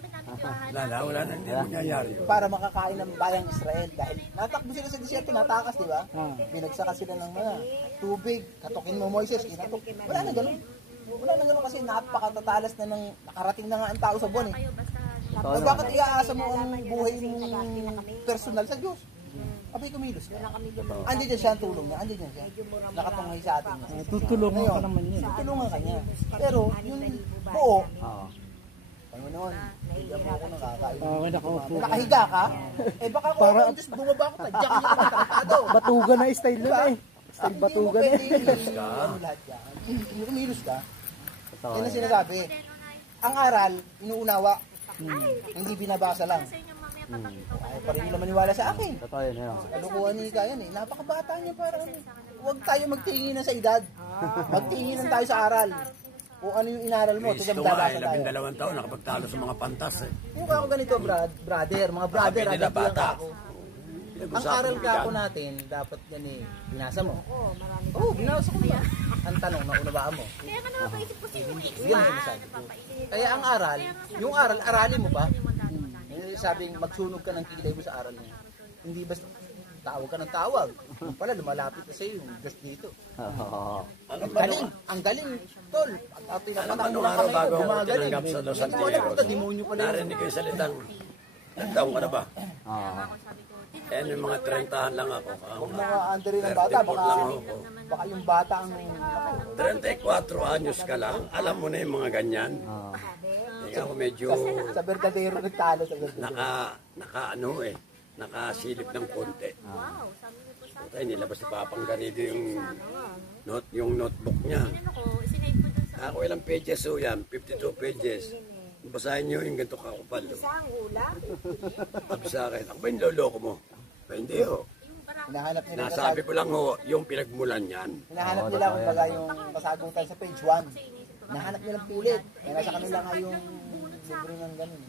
Wala na, hindi mangyayari. Para makakain ng bayang Israel. Dahil natakbo sila sa disyerto, natakas, di ba? Binagsaka sila ng mana. Tubig, katukin mo Moises, kinatok. Wala na ganun. Wala na ganun kasi napakatatalas na ng nakarating na nga ang tao sa buwan eh. Bakit iaasa mo ang buhay mong personal sa Diyos? Abay kumilos ka. Andi dyan siya ang tulong niya. Andi dyan siya. Nakatungay sa atin. Tutulungan ka naman yun. Tutulungan ka niya. Pero yung buo, Panginoon, bigyan mo ako ng kakain. Nakahiga ka? Eh baka kung ako ang Diyos, bumaba ako, tadyak niya naman tratado. Batugan na style nun eh. Style batugan eh. Ano lahat yan? Yung kumilos ka, yan ang sinasabi. Ang aral, inuunawa. Hindi binabasa lang. Ayaw pa rin nila maniwala sa akin. Totoo yun. Kalukuhan ni Kayan eh. Napakabata niya para ano. Huwag tayo magtingin na sa edad. Magtinginan tayo sa aral. Kung ano yung inaral mo, ito Gusto nga ay 12 taon, nakapagtalo sa mga pantas eh. Yung ako ganito, brother, mga brother, Sabi nila bata. Ang aral ka ako natin, dapat yan eh, binasa mo. Oo, binasa ko ba? Ang tanong, naunawaan mo. Kaya ka naman paisip ko sino yung Yan ang sinasabi ko. Kaya ang aral, yung aral, aralin mo ba? Sabing magsunog ka ng kilay mo sa aral niya. Hindi basta tawag ka ng tawag. Yung pala, lumalapit na sa'yo yung Diyos dito. Ang galing, tol. At pinapatang mo lang kami, gumagaling. Tinanggap sa Los Hindi mo alam Santiago. ito, demonyo pala yun. Narinig ko yung salitang, nagtaon ka na ba? Eh, yung mga 30 lang ako. Huwag mo aandarin ng bata, 34 lang ako. baka yung bata ang... 34 anyos ka lang, alam mo na yung mga ganyan. Hindi ako medyo Sa verdadero nagtalo sa verdadero. nakasilip ng konti. Tayo nilabas ni Papang Garrido yung notebook niya. Ako ilang pages so yan, 52 pages. Basahin niyo yung ganito kakupal. Sabi sa akin, ako ba yung loloko mo? Ba hindi ho. Hinahanap nila Nasabi ko lang ho, yung pinagmulan yan. Hinahanap nila kumbaga yung kasagutan sa page 1. Hinahanap nila pilit. Kaya nasa kanila nga yung libre ng ganun.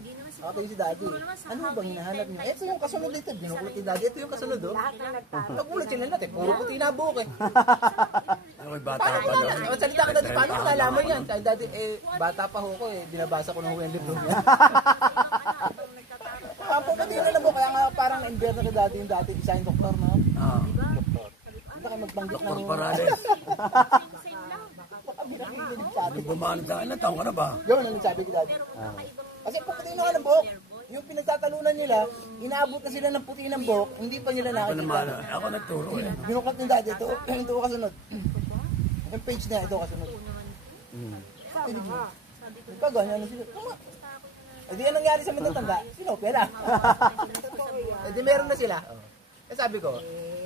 Nakatayo si daddy. Ano bang hinahanap niya? Ito yung kasunod dito. Binukulot ni daddy. Ito yung kasunod oh. Nagulat sila natin. Puro puti na buhok eh. Ako'y bata Paano pa ba doon. yan? Salita ka daddy. Paano ko nalaman yan? Kaya daddy, bata pa ho ko eh. Binabasa ko ng yung libro niya. Kapo ka din alam mo. Kaya nga parang invert na dati yung dati design doctor no? Doktor. Hindi ka magbanggit ng... Doktor Parales. Bumanod sa akin, ilang taon ka na ba? Gawin ang nagsabi ko dati. Kasi puti na nga ng buhok. Yung pinagtatalunan nila, inaabot na sila ng puti ng buhok, hindi pa nila Ako naman, nakikita. ako nagturo eh. Binuklat ni daddy, ito kasunod. Yung page na, ito kasunod. Nagkaganyan na sila. Tama. Eh di yan nangyari sa matatanda, sinopya lang. Eh di meron na sila. Eh sabi ko,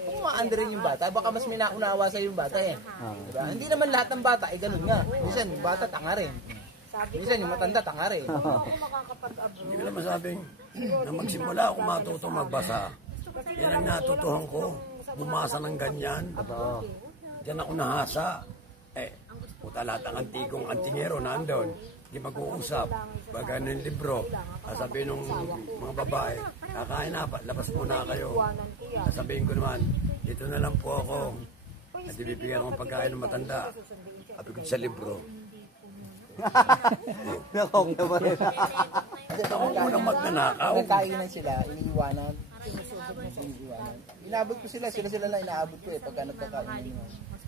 kung ma-under rin yung bata, baka mas may naunawa sa yung bata eh. Diba? Hindi naman lahat ng bata, eh ganun nga. Minsan yung bata tanga rin. Minsan yung matanda tanga rin. Hindi ko lang masabing na magsimula ako matuto magbasa. Yan ang natutuhan ko. Bumasa ng ganyan. Diyan ako nahasa. Puta lahat ng antigong antingero nandun. Hindi mag-uusap. Baga ng libro. Sabihin ng mga babae, kakain na, labas muna kayo. Sabihin ko naman, dito na lang po ako. At ibibigyan akong pagkain ng matanda. Sabi ko sa libro. Nakong naman. Kasi Ako munang magnanakaw. nagkainan sila, iniiwanan. Inaabot ko sila, sila lang inaabot ko eh pagka nagkakainan nyo.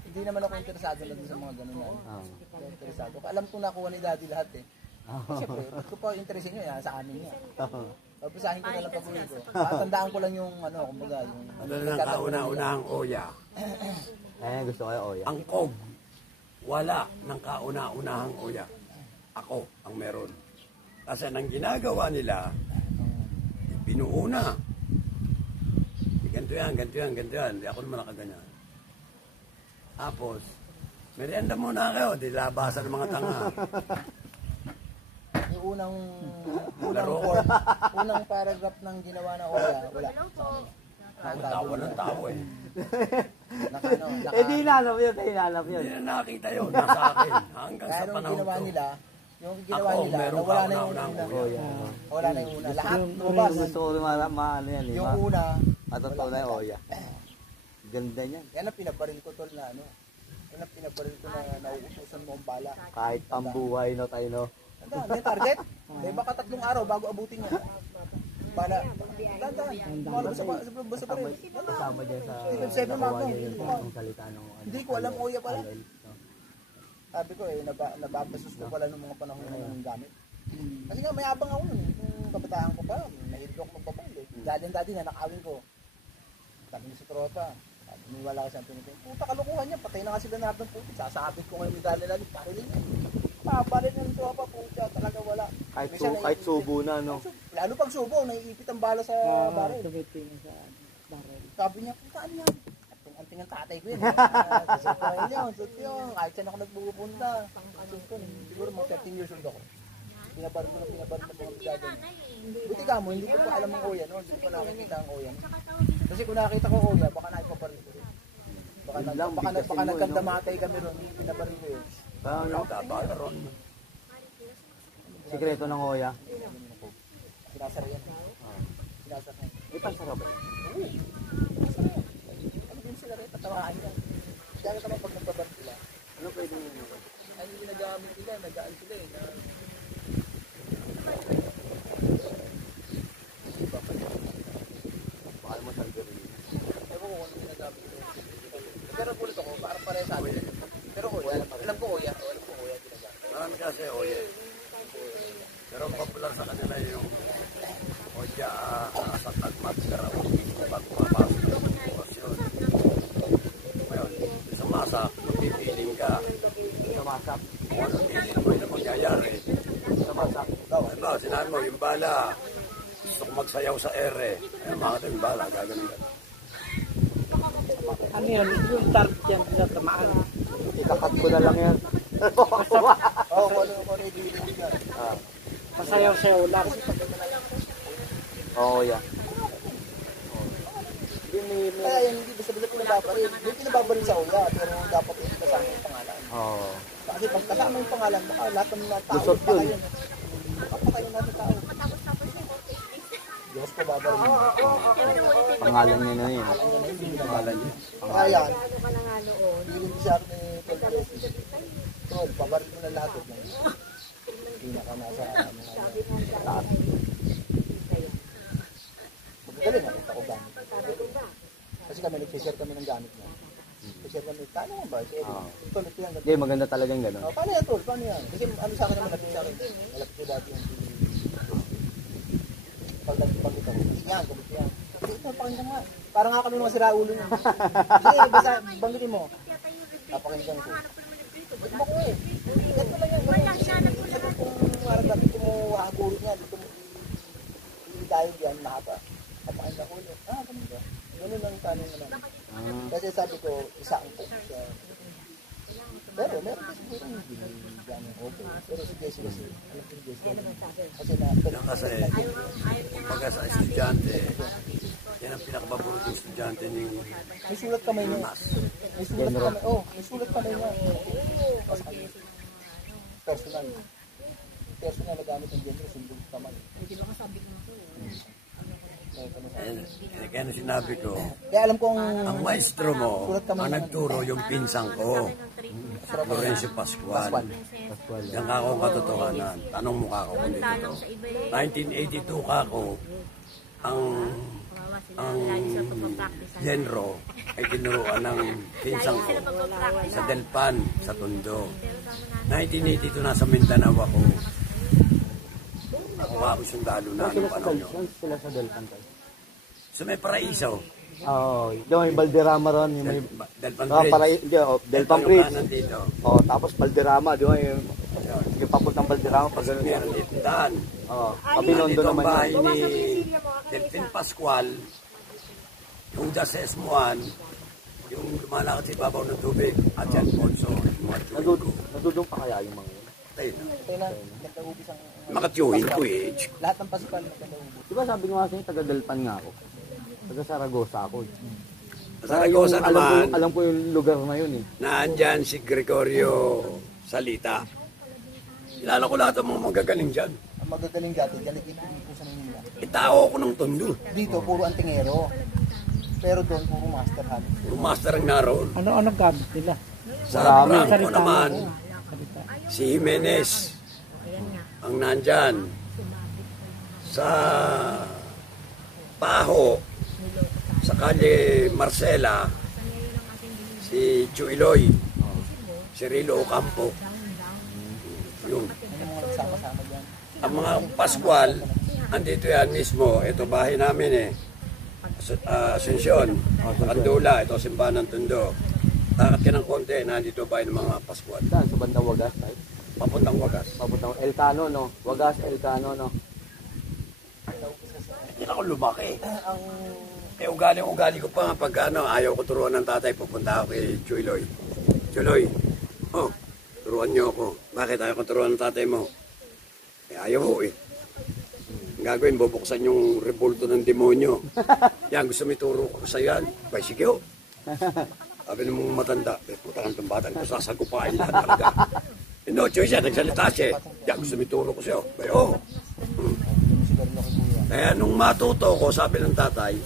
Hindi naman ako interesado na sa mga ganun na. Interesado. Alam ko nakuha ni daddy lahat eh. Siyempre, ba't ko pa interesin nyo, yan sa amin nga. Papasahin ko na lang pag-uwi ko. Tandaan ko lang yung ano, kumbaga, yung... Ano lang kauna-unahang oya. Gusto ko yung oya. Ang kog, wala ng kauna-unahang oya. Ako ang meron. Kasi nang ginagawa nila, binuo na. Ganito yan, ganito yan, ganito yan. Hindi ako naman nakaganyan. Tapos, merienda muna kayo, di labasan ng mga tanga. Yung unang paragraph ng ginawa na Oya, wala. Tawa ng tao eh. Di hinanap yun, hinanap yun. Hindi na nakita yun, nasa akin. Hanggang Kaya sa nung panahon ginawa to. nila, Ako, meron wala na yung kauna-unahang una. oya. Wala na yung una. Lahat, lumabas. Gusto ko maano yan eh. Yung una, Matotoo na yung oya. Ganda niyan. yan ang pinaparil ko tol na ano. Yan ang pinaparil ko na nauutusan mo ang bala. Kahit pambuhay no tayo no. May target. May baka 3 araw bago abutin niya. Bala. Basta pa rin. Kasama dyan sa Seven nakuha Mako. niya yung salita ng Hindi ko alam Oya pala. Sabi ko eh, nababasos ko pala nung mga panahon na yung gamit. Kasi nga mayabang ako nun. Nung kabataan ko pa, nahilig ako magpapal eh. Dati na nakawin ko. Sabi niya sa tropa, niwala ka sa pinipin. Puta kalukuhan niya, patay na nga sila natin ng puti. Sasabit ko ngayon medalya lang, parilin niya. Paparin ng tropa, puta, talaga wala. kahit subo na no. Lalo pag subo, naiipit ang bala sa baril. Sabi niya, puta ano yan? Anting ang tatay ko yun. Susut ko yun. Kahit saan ako nagpupunta. Siguro mga 13 years old ako. Pinabaril ko ng mga bigaga. Buti ka mo, hindi ko pa alam ang Oya. No? Hindi ko pa nakikita ang Oya. Kasi kung nakita ko Oya, baka naipabaril ko rin. Baka nagkandamatay kami ron. Pinabaril ko yun. Sikreto ng oya. Sinasara yan. Sinasara yan. May pansara ba? Oo. Ano din sila rin? Tatawaan yan. Kaya naman pag nagbabaril sila. Ano pwede nyo? Ay, hindi nag-aamin sila. Nag-aan sila eh. Bakal mo talaga rin. Ewan ko kung ano ginagamit ko. Pero ulit ako, parang pareha sa akin. Pero Oya, alam ko Oya. Alam ko Oya ginagamit. Marami kasi oya. Pero ang popular sa kanila yung oya sa tagmat sa karaoke. Bago mapasok ng sitwasyon. Ngayon, sa masak, magpipiling ka. Sa masak. Kung ano piling mo yung mangyayari. Sa masak. Ano, sinabi mo, yung bala, gusto ko magsayaw sa ere. Ay, mga ito yung bala, gagawin ka. Ano yan? Yung target yan na tamaan. Ikakat ko na lang yan. Oo, kung ano yung dilig yan. Pasayaw-sayaw lang. Oo, oya. Kaya yan, hindi basta-basta pinababaril. Hindi pinababaril sa Oya, pero dapat yung kasama yung pangalan. Oo. Kasi pag kasama yung pangalan, baka lahat ng mga tao Lusot yun. papatayin. Papatayin natin ko babarin mo. Pangalan niya na yun. Pangalan niya. Kaya, bilhin siya ako ni Tol President. Tol, babarin mo na lahat. Pinaka nasa taas. Magagaling, nakita ko gamit. Kasi kami nag-share kami ng gamit niya. Nag-share kami, paano nga ba? Tol, ito yan. Hindi, maganda talagang gano'n. Paano yan, Tol? Paano yan? Kasi ano sa akin naman, lapit sa akin. Malapit ko dati yung pag nagpagit ako. Yan, galit yan. Kasi ito, pakinggan nga. Parang nga kami mga sira ulo niya. Kasi basta, banggitin mo. Napakinggan ko. Ba't mo ko eh? Ingat mo lang yan. Sabi kong maragami ko mo hakuro niya. Dito mo. Hindi tayo diyan, mahaba. Napakinggan ko ulit. Ganun ba? Ganun lang tanong na lang. Kasi sabi ko, isa ang po siya. Pero meron kasi siguro hindi ganun okay. Pero si Jesse kasi, alam ko si Jesse. Kasi Pagka sa estudyante, yan ang pinakapaborito estudyante ni may sulat kamay niya. May sulat kamay. Oh, may sulat kamay niya. Personal. Personal na gamit ng gender, sumbong kamay. Kaya na sinabi ko, kaya alam kong ang maestro mo, ang nagturo yung pinsang ko, Florencio Pascual. Yan ka akong katotohanan. Tanong mo ka ako kung dito. 1982 ka ako, ang genro ay tinuruan ng pinsang ko sa Delpan, sa Tondo. 1982 nasa Mindanao ako. Ako sundalo na ano panahon nyo. Sila sa Delpan tayo. So may paraiso. Oo, yung may Valderrama ron, yung may Delpan Bridge. Delpan Bridge. Dito. Oh, tapos Valderrama, di ba yung papuntang Valderrama pag gano'n yan. Daan. Oo, Kabinondo naman bahay yun. ni Delphin Pascual, yung Judas Juan, yung lumalakad sa ibabaw ng tubig, at yan Ponso, yung mga tiyuhin ko. Nadudong pa kaya yung mga yun? Tayo na. tayo na, nagkaubis ang Mga tiyuhin ko eh. lahat ng Pascual nagkaubis. Di ba sabi ko nga sa'yo, taga Delpan nga ako. Taga Saragossa ako. Sa Saragossa naman, alam ko yung lugar na yun eh. naandyan si Gregorio Salita. Kilala ko lahat ng mga magagaling dyan. Ang magagaling dati, galit ito dito sa Manila. Itao ako ng Tondo. Dito, puro antingero. Pero doon, puro master hand. Puro master ang naroon. Ano gamit nila? Sa Marami. Branco naman, si Jimenez ang nandyan. Sa Paho, sa Kalye Marcela, si Chuiloy, si Rilo Ocampo. Yun. Ano mga nagsama-sama dyan? Ang mga Pascual, andito yan mismo. Ito bahay namin eh. Asensyon, Kandula, ito simbahan ng Tondo. Takat ka ng konti, nandito bahay ng mga Pascual. Saan? Sa bandang Wagas tayo? Papuntang Wagas. Papuntang Elcano, no? Wagas, Elcano, no? Hindi ako lumaki. Ugali ko pa nga pag ayaw ko turuan ng tatay, pupunta ako kay Chuloy. Chuloy, turuan niyo ako. Bakit ayaw ko turuan ng tatay mo? Ayaw ko eh. Ang gagawin, bubuksan yung rebulto ng demonyo. Yan, gusto mo ituro ko sa yan. Bay, sige ho. Sabi ng mga matanda, putang ang batang ko, sasagupain lahat talaga. No choice yan, nagsalita siya. Yan, gusto mo ituro ko sa'yo. Bay, Kaya nung matuto ko, sabi ng tatay,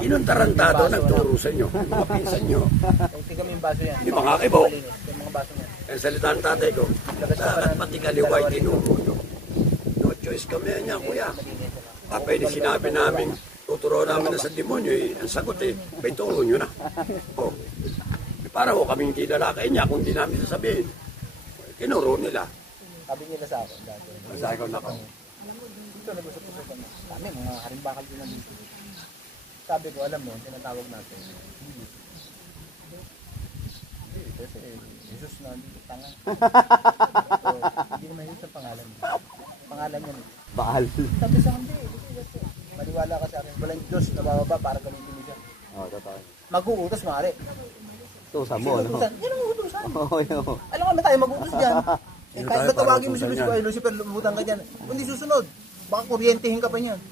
inong tarantado nagturo sa inyo, mga pinsan nyo. Tingnan mo yung baso yan. Hindi makakibo. Yung mga baso niya. Ang salita ng tatay ko, dapat pati kaliway tinuro nyo. No choice kami niya, kuya. Pwede sinabi namin, tuturo namin na sa demonyo, ang sagot may turo nyo na. Para ho kaming tinalakay niya kung di namin sasabihin. Kinuro nila. Sabi nila sa akin dati. Sabi ko, nako. Ito, nag-usap-usap kami. Kami, mga harimbakal din namin. Sabi ko, alam mo, tinatawag natin. Hindi, kasi Jesus na, hindi tanga. So, hindi naman yun sa pangalan niya. Pangalan niya. Baal. Sabi sa akin, maniwala ka sa akin. Walang Diyos na bababa para gamitin mo siya. Oo, totoo. Mag-uutos, maaari. Tusa mo, no? Yan ang uutosan. Oo, yun. Alam mo, tayo mag-uutos dyan. Kahit ba tawagin mo si Lucifer, lumutan ka dyan. Hindi susunod. Baka kuryentehin ka pa niyan.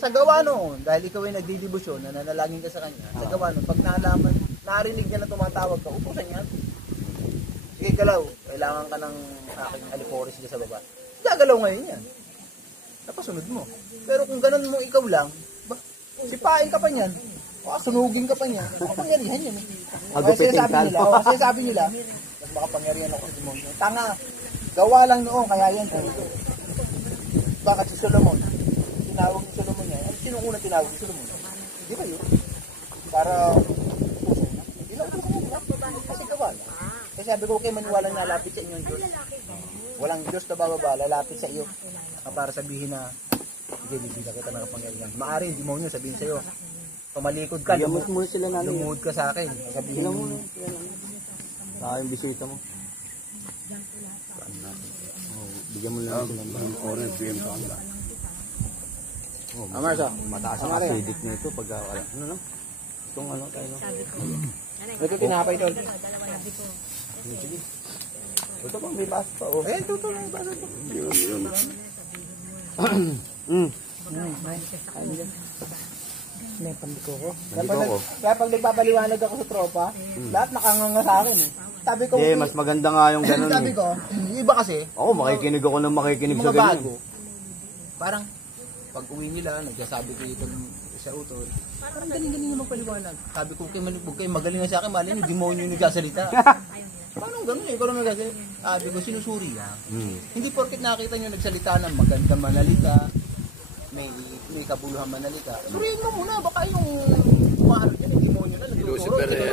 Sa gawa noon, dahil ikaw ay nagdidibusyon, nananalangin ka sa kanya, sa gawa noon, pag naalaman, narinig niya na tumatawag ka, utusan niya. Sige, galaw. Kailangan ka ng aking alipores dyan sa baba. Gagalaw ngayon yan. napasunod mo. Pero kung ganun mo ikaw lang, sipain ka pa niyan, sunugin ka pa niyan, makapangyarihan yan. Agupitin ka. Kasi sabi nila, mas makapangyarihan ako sa demonyo. Tanga, gawa lang noon, kaya yan. Bakit si Solomon? Tinawag ni Solomon yan. Sino unang tinawag ni Solomon? Di ba yun? Para puso na. Kasi gawa lang. Kasi sabi ko, okay, maniwala na lapit sa inyo ang Diyos. Walang Diyos na bababa, lalapit sa iyo. Para sabihin na, hindi, bibigyan kita ng kapangyarihan. Maari, demonyo, sabihin sa iyo, tumalikod ka, lumuhod ka sa akin. Sabihin mo, sa yung bisita mo. Bigyan mo lang sila ng orange PM sa kanila. Marsa, Mataas ang acidic nito pag ano no? Itong ano tayo no? Ito tinapay ito. Sige. Ito pang may baso pa oh. Eh, ito may baso pa. May pandiko ko. Kaya pag nagpapaliwanag ako sa tropa, lahat nakanganga sa akin eh. Sabi ko, mas maganda nga yung ganun. Sabi ko, yung iba kasi, ako makikinig ako ng makikinig sa mga ganun. bago, parang pag uwi nila, nagsasabi ko ito sa utol, parang galing-galing yung magpaliwanag. Sabi ko, kayo magaling na sa akin, mali yung demonyo yung nagsasalita. Paano ganun eh? Ikaw naman kasi, sabi ko, sinusuri ha. Hindi porket nakita nyo nagsalita ng maganda manalita, may kabuluhan manalita. Suriin mo muna, baka yung umaharap dyan, yung demonyo na, nagtuturo,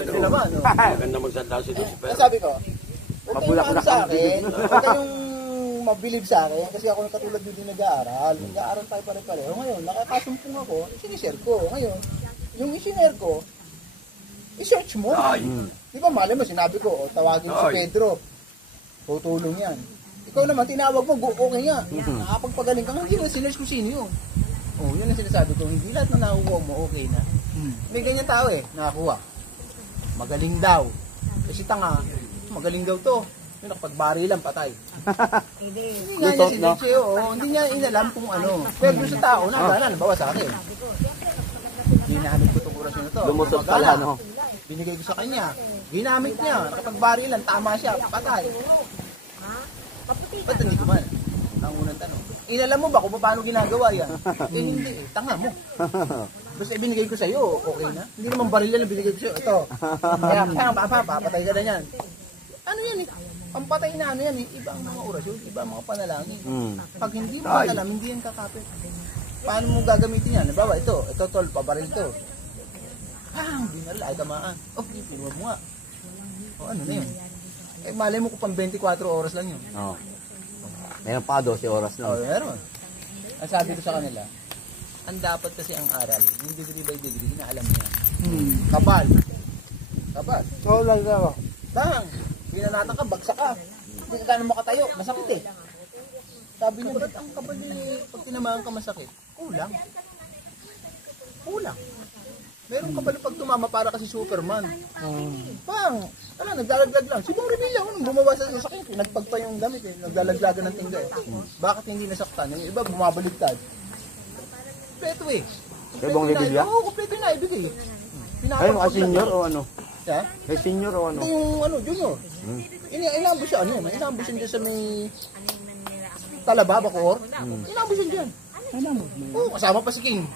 sila ba, no? Maganda magsalita si Lucifer. Sabi ko, huwag kayong sa akin, huwag kayong mabilib sa akin, kasi ako yung katulad yun din nag-aaral. Nag-aaral tayo pare-pareho. Ngayon, nakakasumpong ako, sinishare ko. Ngayon, yung isinare ko, i-search mo. Di ba, mali mo, sinabi ko, tawagin si Pedro. Tutulong yan. Ikaw naman, tinawag mo, okay nga. Nakapagpagaling ka nga, hindi mo sinerge ko sino yun. Yun ang sinasabi ko, hindi lahat na nakuha mo, okay na. May ganyan tao eh, nakakuha. Magaling daw. Kasi tanga, magaling daw to. Yung nakapagbarilan, patay. Hindi nga niya sinerge hindi niya inalam kung ano. Pero doon sa tao, nagana, bawa sa akin. Ginamit ko itong orasyon na to. Lumusot pala, no? Binigay ko sa kanya. Ginamit niya, nakapagbarilan, tama siya, patay. Ba't hindi ko man? Ang unang tanong. Inalam mo ba kung paano ginagawa yan? Hindi eh, tanga mo. Basta ibinigay ko sa'yo, okay na? Hindi naman barilan na binigay ko sa'yo. Ito. Kaya papatay ka na yan. Ano yan eh? Pampatay na ano yan eh. Iba ang mga orasyon, iba ang mga panalangin. Pag hindi mo alam, hindi yan kakapit. Paano mo gagamitin yan? Nabawa, ito tol, pabaril ito. Binala, ay tamaan. Pinuha mo nga. Ano na yun? Malay mo ko pang 24 oras lang yun. Meron pa 12 oras lang. Meron. Ang sabi ko sa kanila, ang dapat kasi ang aral, yung degree by degree, na alam niya. Kapal. Oo lang daw. Bang! Binanatan ka, bagsak ka. Hindi ka gano'n makatayo, masakit eh. Sabi niya, ba't ang kapal pag tinamaan ka masakit? Kulang. Meron kapal pag tumama para kasi Superman. Bang! Naglalaglag lang. Si Bong Revilla, gumawa sa sasakyan. Nagpagpa yung damit eh. Naglalaglagan ng tingga eh. Bakit hindi nasaktan? Yung iba, bumabaligtad. Kompleto eh. Kay Bong Revilla? Oo, kompleto na ibigay eh. Ayun, senior o ano? Ha? Kay senior o ano? Yung junior. Inambos siya, inambos siya dyan sa may Talaba, Bacoor. Inambos siya dyan. Oo, kasama pa si King.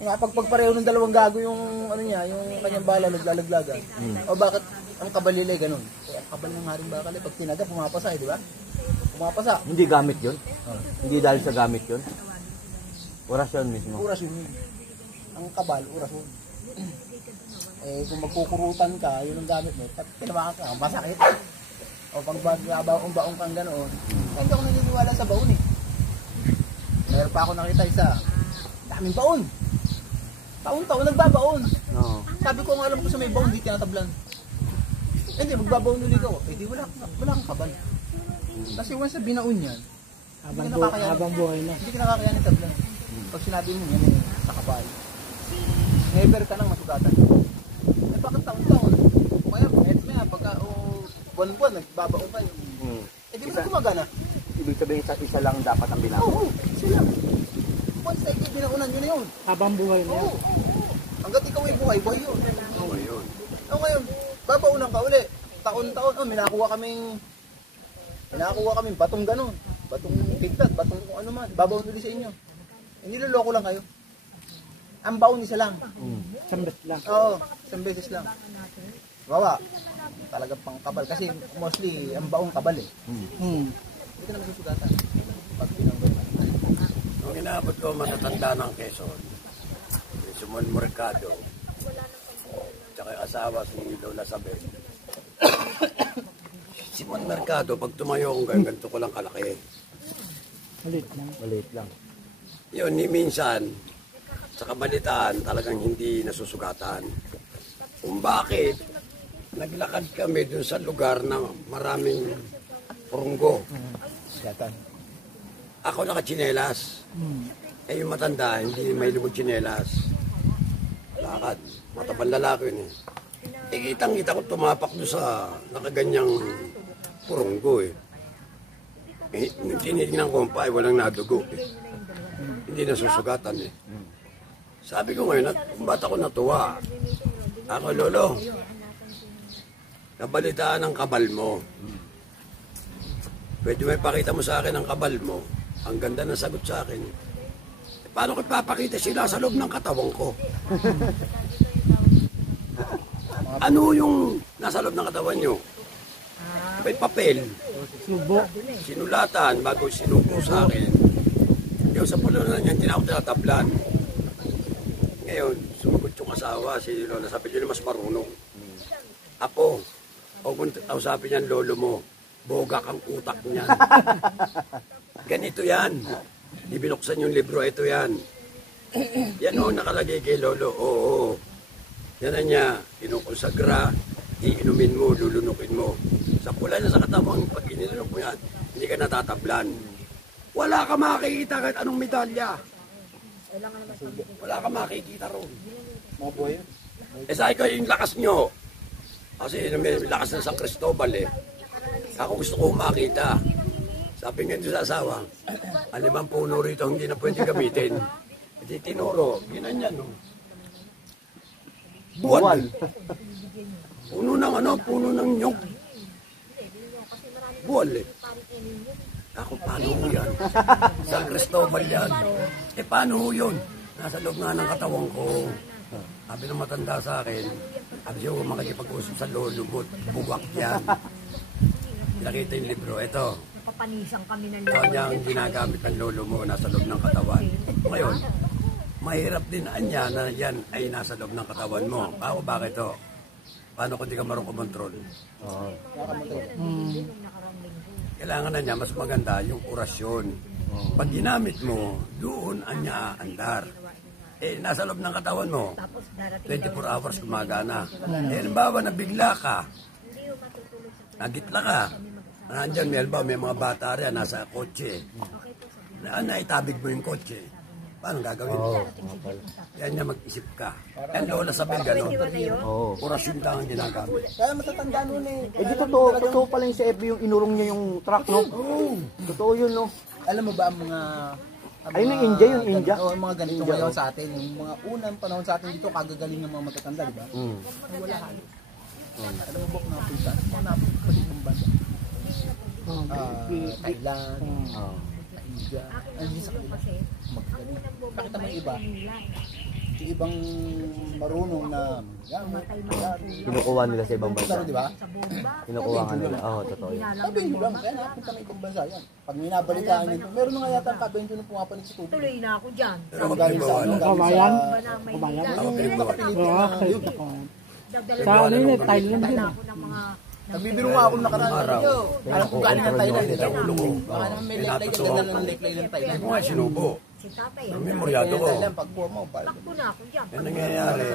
Pagpareho ng dalawang gago yung yung kanyang bala, naglalaglagan. O bakit ang kabalilay ganun? Ang kabal ng haring bakal pag tinaga, pumapasa di ba? Pumapasa. Hindi gamit yun? Hindi dahil sa gamit yun? Orasyon mismo? Orasyon yun. Ang kabal, orasyon. Kung magkukurutan ka, yun ang gamit mo, pag tinamaan ka, masakit. O pag baong kang ganoon, hindi ako naniniwala sa baon eh. Meron pa ako nakita isa, daming baon. Taon-taon nagbabaon. Sabi ko nga alam ko sa may baon, di tinatablan. Hindi, magbabaon ulit ako. Di wala kang kabal. Kasi once na binaon yan, habang buhay na. Hindi ka nakakayanin tablan. Pag sinabi mo yan sa kabal, never ka nang masugatan. Bakit taon-taon? Kaya pagka buwan-buwan, nagbabaon kayo. Di ba na gumagana? Ibig sabihin isa lang dapat ang binaon? Oo, isa lang. Once na binaunan nyo na yun. Habang buhay na yun. Hanggat ikaw ay buhay yun. Ngayon, babaunan ka uli. Taon-taon, may nakuha kaming batong gano'n. Batong piglat, batong kung ano man, babaon ulit sa inyo. Hindi niloloko lang kayo. Ang baon isa lang. Isang beses lang. Oo, isang beses lang. Bawa, talagang pangkabal. Kasi mostly, ang baong kabal eh. Hindi ka naman susugatan. Pag pinanggal na. Nung inaabot ko matatanda ng Quezon, si Simon Mercado, tsaka yung asawa si Lola Sabel. Simon Mercado, pag tumayo kong ganito ko lang kalaki. Maliit lang. Yun, ni minsan, sa kabalitaan, talagang hindi nasusugatan. Kung bakit, naglakad kami dun sa lugar na maraming purunggo. Ako nakachinelas. Eh yung matanda, hindi may lubog chinelas. Lakad, matabang lalaki yun eh. Eh kitang-kita ko tumapak doon sa nakaganyang purunggo eh. Eh, nung tinignan ko pa, walang nadugo eh. Hindi nasusugatan eh. Sabi ko ngayon, ba't ako natuwa? Ako, Lolo, nabalitaan ang kabal mo. Pwede may pakita mo sa akin ang kabal mo. Ang ganda ng sagot sa akin. Eh, paano ko ipapakita sila sa loob ng katawan ko? Ano yung nasa loob ng katawan nyo? May papel. Sinulatan bago sinubo sa akin. Yung sa pulunan niya, hindi na ako tinatablan. Ngayon, sumagot yung asawa, si Lola, sabi niya mas marunong. Apo, o kung sabi niyan, lolo mo, boga kang utak niyan. Ganito yan. Ibinuksan yung libro, ito yan. Yan o, nakalagay kay lolo, oo. Yan na niya, kinukonsagra, iinumin mo, lulunukin mo. Sa kulay na sa katawang, pag inilunok mo yan, hindi ka natatablan. Wala ka makikita kahit anong medalya. Wala ka makikita ron. Mga buhay yun. Eh sabi ko yung lakas nyo. Kasi may lakas ng San Cristobal eh. Ako gusto ko makita. Sabi nga doon sa asawa, alimang puno rito hindi na pwede gamitin. Hindi tinuro, ginanyan no. Buwan. Puno ng ano, puno ng nyog. Buwan eh. Ako, paano ho yan? San Cristobal yan. Eh, paano ho yun? Nasa loob nga ng katawan ko. Sabi ng matanda sa akin, sabi siya, huwag makikipag-usap sa lolo mo, bugak yan. Nakita yung libro, ito. Napapanisan kami ng Ito niya ang ginagamit ng lolo mo, nasa loob ng katawan. Ngayon, mahirap din anya na yan ay nasa loob ng katawan mo. Ako, bakit ito? Paano kung di ka marunong kumontrol? Kailangan na niya, mas maganda yung orasyon. Pag ginamit mo, doon ang niya aandar. Eh, nasa loob ng katawan mo, 24 hours gumagana. Eh, halimbawa, nabigla ka, nagitla ka, nandyan, may mga bata rin, nasa kotse. Naitabig mo yung kotse. Paano gagawin? Yan niya mag-isip ka. Yan lola sabi gano'n. Orasyon lang ang ginagamit. Kaya matatanda nun eh. Eh di totoo pala yung sa FB yung inurong niya yung truck, no? Totoo yun, no? Alam mo ba ang mga... Ayun yung India, yung India. Oo, mga ganito ngayon sa atin. Yung mga unang panahon sa atin dito, kagagaling ng mga matatanda, di ba? Wala halos. Alam mo ba kung napunta? Mga napunta bansa. Thailand, India. Hindi sa kanila. Magagaling. Pakita mo yung iba. Yung ibang marunong na gamit. Kinukuha nila sa ibang bansa. Di ba? Kinukuha nga nila. Oo, totoo yun. Sabihin nyo lang, kaya nakapunta na ibang bansa yan. Pag minabalitaan nyo, meron na nga yata ang kabento na pumapalit sa tubig. Tuloy na ako dyan. Pero magkalibawan. Kabayan? Kabayan? Yung nakapilitin na yun. Sa ano yun, Thailand yun. Nagbibiro nga ako nakaraan. Alam ko galing ng Thailand. Ulo ko. Baka naman may leklay, ganda ng leklay ng Thailand. Ako nga sinubo. Si tatay. Pero memoryado ko. Thailand, pagkuha mo, Takbo na ako dyan. Yan nangyayari.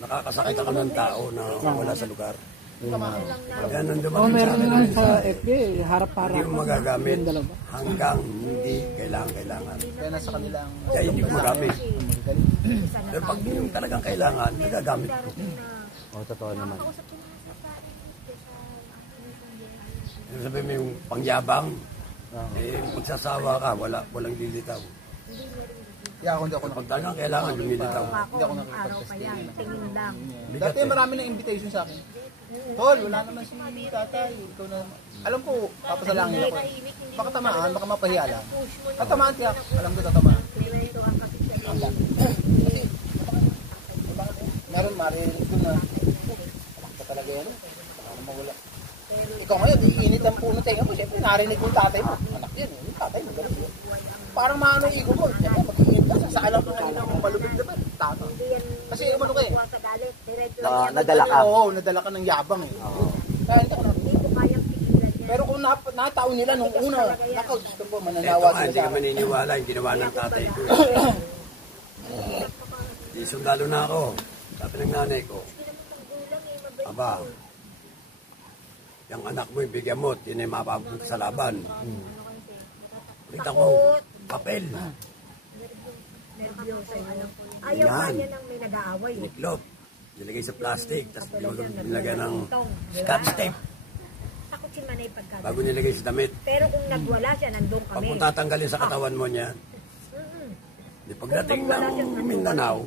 Nakakasakit ako ng tao na wala sa lugar. Yan ang dumating sa Meron akin. nga sa FB, harap-harap. Hindi mo magagamit hanggang hindi kailangan. kaya nasa kanilang Kaya hindi ko magamit. Pero pag yung talagang kailangan, nagagamit ko. Oo, totoo naman. Yung sabi mo yung pangyabang, eh magsasawa ka, walang lilitaw. kaya ako hindi ako Pag talagang kailangan, lumilitaw. Hindi ako Araw pa yan, tingin lang. Dati marami ng invitation sa akin. Tol, wala naman si tatay. Ikaw na. Alam ko, papasalangin ako. Baka tamaan, baka mapahiya lang. Tatamaan tiyak. Alam ko tatamaan. Kasi, meron marinig ko na. Baka talaga yan. Baka mawala. Ikaw ngayon, iinit ang puno tenga mo. Siyempre, narinig yung tatay mo. Anak yan, yung tatay mo. Parang maano yung ego mo. Siyempre, mag-iinit ka. Sasaalam ko kanina kung malubig naman. Tata. Kasi umano ka eh. Nadala ka. Oo, nadala ka ng yabang eh. Kaya hindi ko na. Pero kung natao nila nung una, nakaw, gusto po, mananawa sila Hindi ka maniniwala yung ginawa ng tatay ko. Di sundalo na ako. Sabi ng nanay ko, aba, yung anak mo yung bigyan mo, yun ay mapapunta sa laban. Kita ko, papel. Ayaw pa niya nang may nag-aaway. Niklop. Nilagay sa plastic, tapos nilagay ng scotch tape. Takot si Manay pagkagawa. Bago nilagay sa damit. Pero kung nagwala siya, nandun kami. Pag kung tatanggalin sa katawan mo niya, di pagdating ng Mindanao,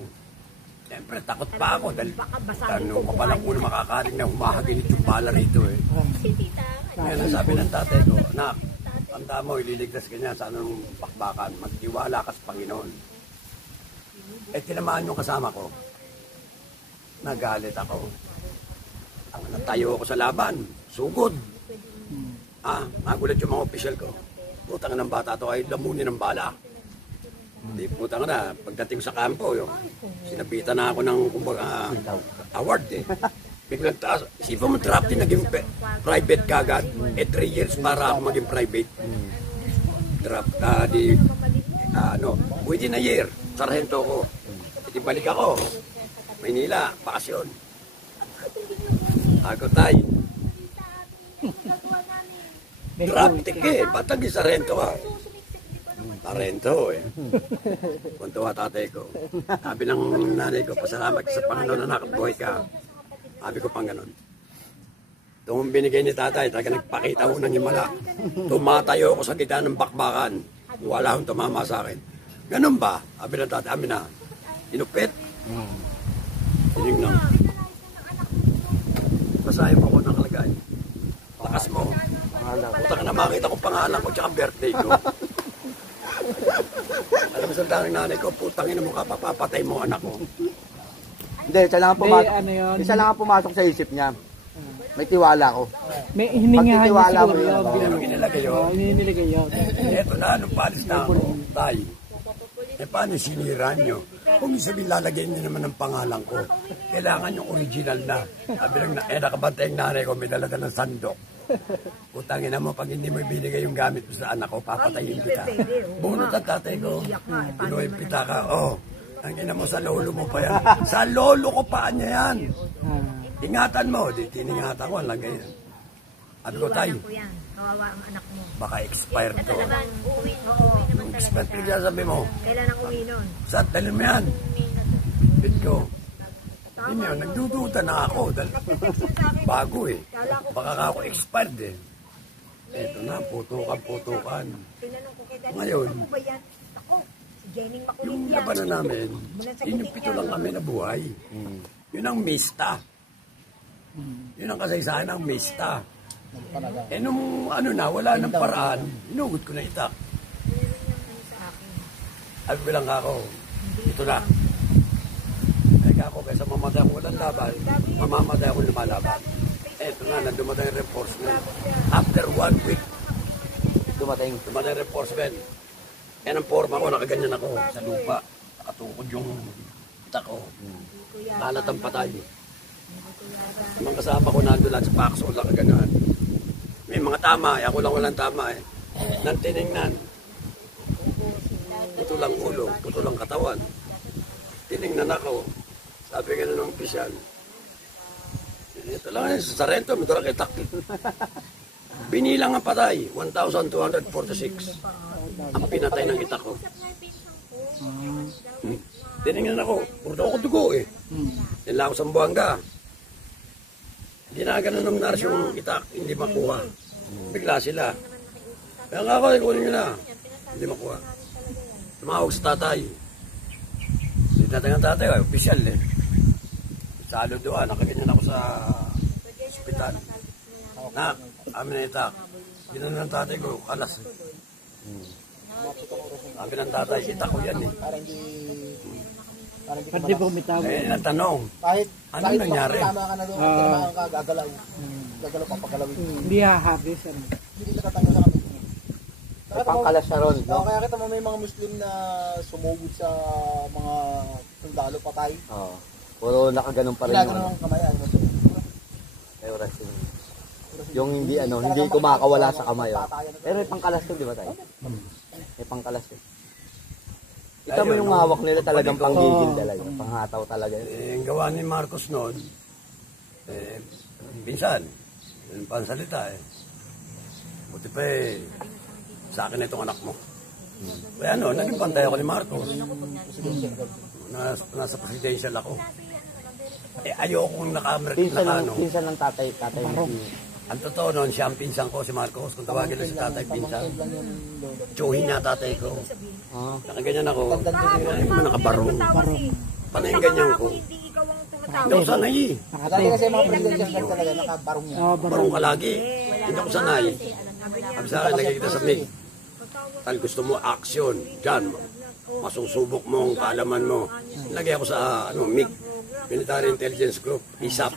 siyempre takot pa ako dahil tanong ko palang una makakaring na humahaginit yung bala rito eh. Kaya nasabi ng tatay ko, anak, tanda mo, ililigtas ka niya sa anong bakbakan, magtiwala ka sa Panginoon. Eh, tinamaan yung kasama ko. Nagalit ako. Ang natayo ako sa laban, sugod. Nagulat yung mga opisyal ko. Putang ng bata to ay lamunin ng bala. Hindi, putang na. Pagdating sa kampo, sinabitan na ako ng kumbaga, award eh. Biglang taas. Isipin mo, draft din naging private kagad. 3 years para ako maging private. Draft, within a year, sarhento ko. Hindi balik ako. Maynila, bakasyon. Ako tayo. Draft ticket, ba't naging sarhento ka? Sarhento eh. Kuntuwa tatay ko. Sabi ng nanay ko, pasalamat sa Panginoon na nakabuhay ka. Sabi ko pang ganun. Itong binigay ni tatay, talaga nagpakita ko ng himala. Tumatayo ako sa gitna ng bakbakan. Wala akong tumama sa akin. Ganun ba? Sabi ng tatay, amin na. Inupit. Tinignan. Basahin mo ko ng kalagay. Lakas mo. Putang na makita ko pangalan ko tsaka birthday ko. Alam mo sa daming nanay ko, putang ina mo ka, papapatay mo anak ko. Hindi, isa lang ang pumasok sa isip niya. May tiwala ko. May hiningahan niya siguro. Pero inilagay yun. Inilagay yun. Eto na, nung palis na ako, tayo. Paano sinira nyo? Kung sabihin lalagay niyo naman ng pangalan ko, kailangan yung original na. Sabi lang na, nakabantay yung nanay ko, may daladalang sandok. Putangin na mo, pag hindi mo ibinigay yung gamit mo sa anak ko, papatayin kita. Bunot ang tatay ko, pinuhay pita ka, ang ina mo sa lolo mo pa yan. Sa lolo ko pa niya yan. Ingatan mo, di tiningatan ko, lagay yan. Sabi ko tayo, Kawawa ang anak mo. baka expired to. Uwi mo. Expired pinagsasabi mo. Kailan ang uwi nun? Sat, dalhin mo yan. Bit ko. Hindi yun, nagdududa na ako. Bago eh. Baka ako expired eh. Eto na, putukan. Ngayon, Si Jenning makulit yung yan. labanan namin, yun yung 7 lang kami na buhay. Yun ang mista. Yun ang kasaysayan ng mista. Eh nung wala ng paraan, inugot ko na itak. Ay bilang ako, ito na. Kaya ako, kaysa mamatay ako walang laban, mamamatay ako lumalaban. Eto na, dumatay yung reinforcement. After 1 week, dumatay yung reinforcement. Yan ang forma ko, nakaganyan ako sa lupa. Nakatukod yung itak ko. Kalat ang patay. Mga kasama ko nandun lang sa pakso, nakaganyan. May mga tama, ako lang walang tama eh. Nang tinignan. Putulang ulo, putulang katawan. Tinignan ako. Sabi nga ng opisyal. Ito lang sa Sarento, may dura kitak. Binilang ang patay, 1,246. Ang pinatay ng itak ko. Tinignan ako, puro ako dugo eh. Nila ako sa Buanga. Hindi na ganun ng nurse yung itak, hindi makuha. Bigla sila. Kaya nga ako, ikunin nyo na. Hindi makuha. Tumawag sa tatay. Hindi natin ang tatay, opisyal eh. Salo doon, nakaganyan ako sa ospital. Na, amin na itak. Ginan ng tatay ko, kalas. Sabi ng tatay, itak ko yan eh. Pwede po bitaw. Eh, natanong, ano nangyari? Tama ka na doon, tinamaan ka, gagalaw. Gagalaw pa, paggalawin. Hindi hahabis. Ano. Hindi nakatanggal sa kami. May pangkalas siya ron. No, kaya kita mo may mga Muslim na sumugod sa mga sundalo patay. Oo. Puro nakaganon pa rin Ginagano ng kamay. May oras yun. Yung hindi hindi kumakawala sa kamay. Oh. Pero may pangkalas yun, di ba tayo? May pangkalas yun. Kita mo yung hawak nila talagang panggigil talaga. Panghataw talaga yun. Eh, ang gawa ni Marcos noon, minsan, yung pansalita eh. Buti pa eh, sa akin itong anak mo. Kaya naging pantay ako ni Marcos. Nasa presidential ako. Eh, ayokong Pinsan ng tatay mo. Ang totoo noon, siya ang pinsan ko, si Marcos. Kung tawagin na si tatay, pinsan. Tsuhin niya tatay ko. Nakaganyan ako. Ay, mga nakabarong. Panay ganyan ko. Hindi ako sanay eh. Dati kasi mga presidential talaga, nakabarong yan. Barong ka lagi. Hindi ako sanay. Sabi sa akin, nakikita sa mig. Tal, gusto mo action. Diyan, masusubok mo ang kaalaman mo. Lagay ako sa mig. Military Intelligence Group, ISAP.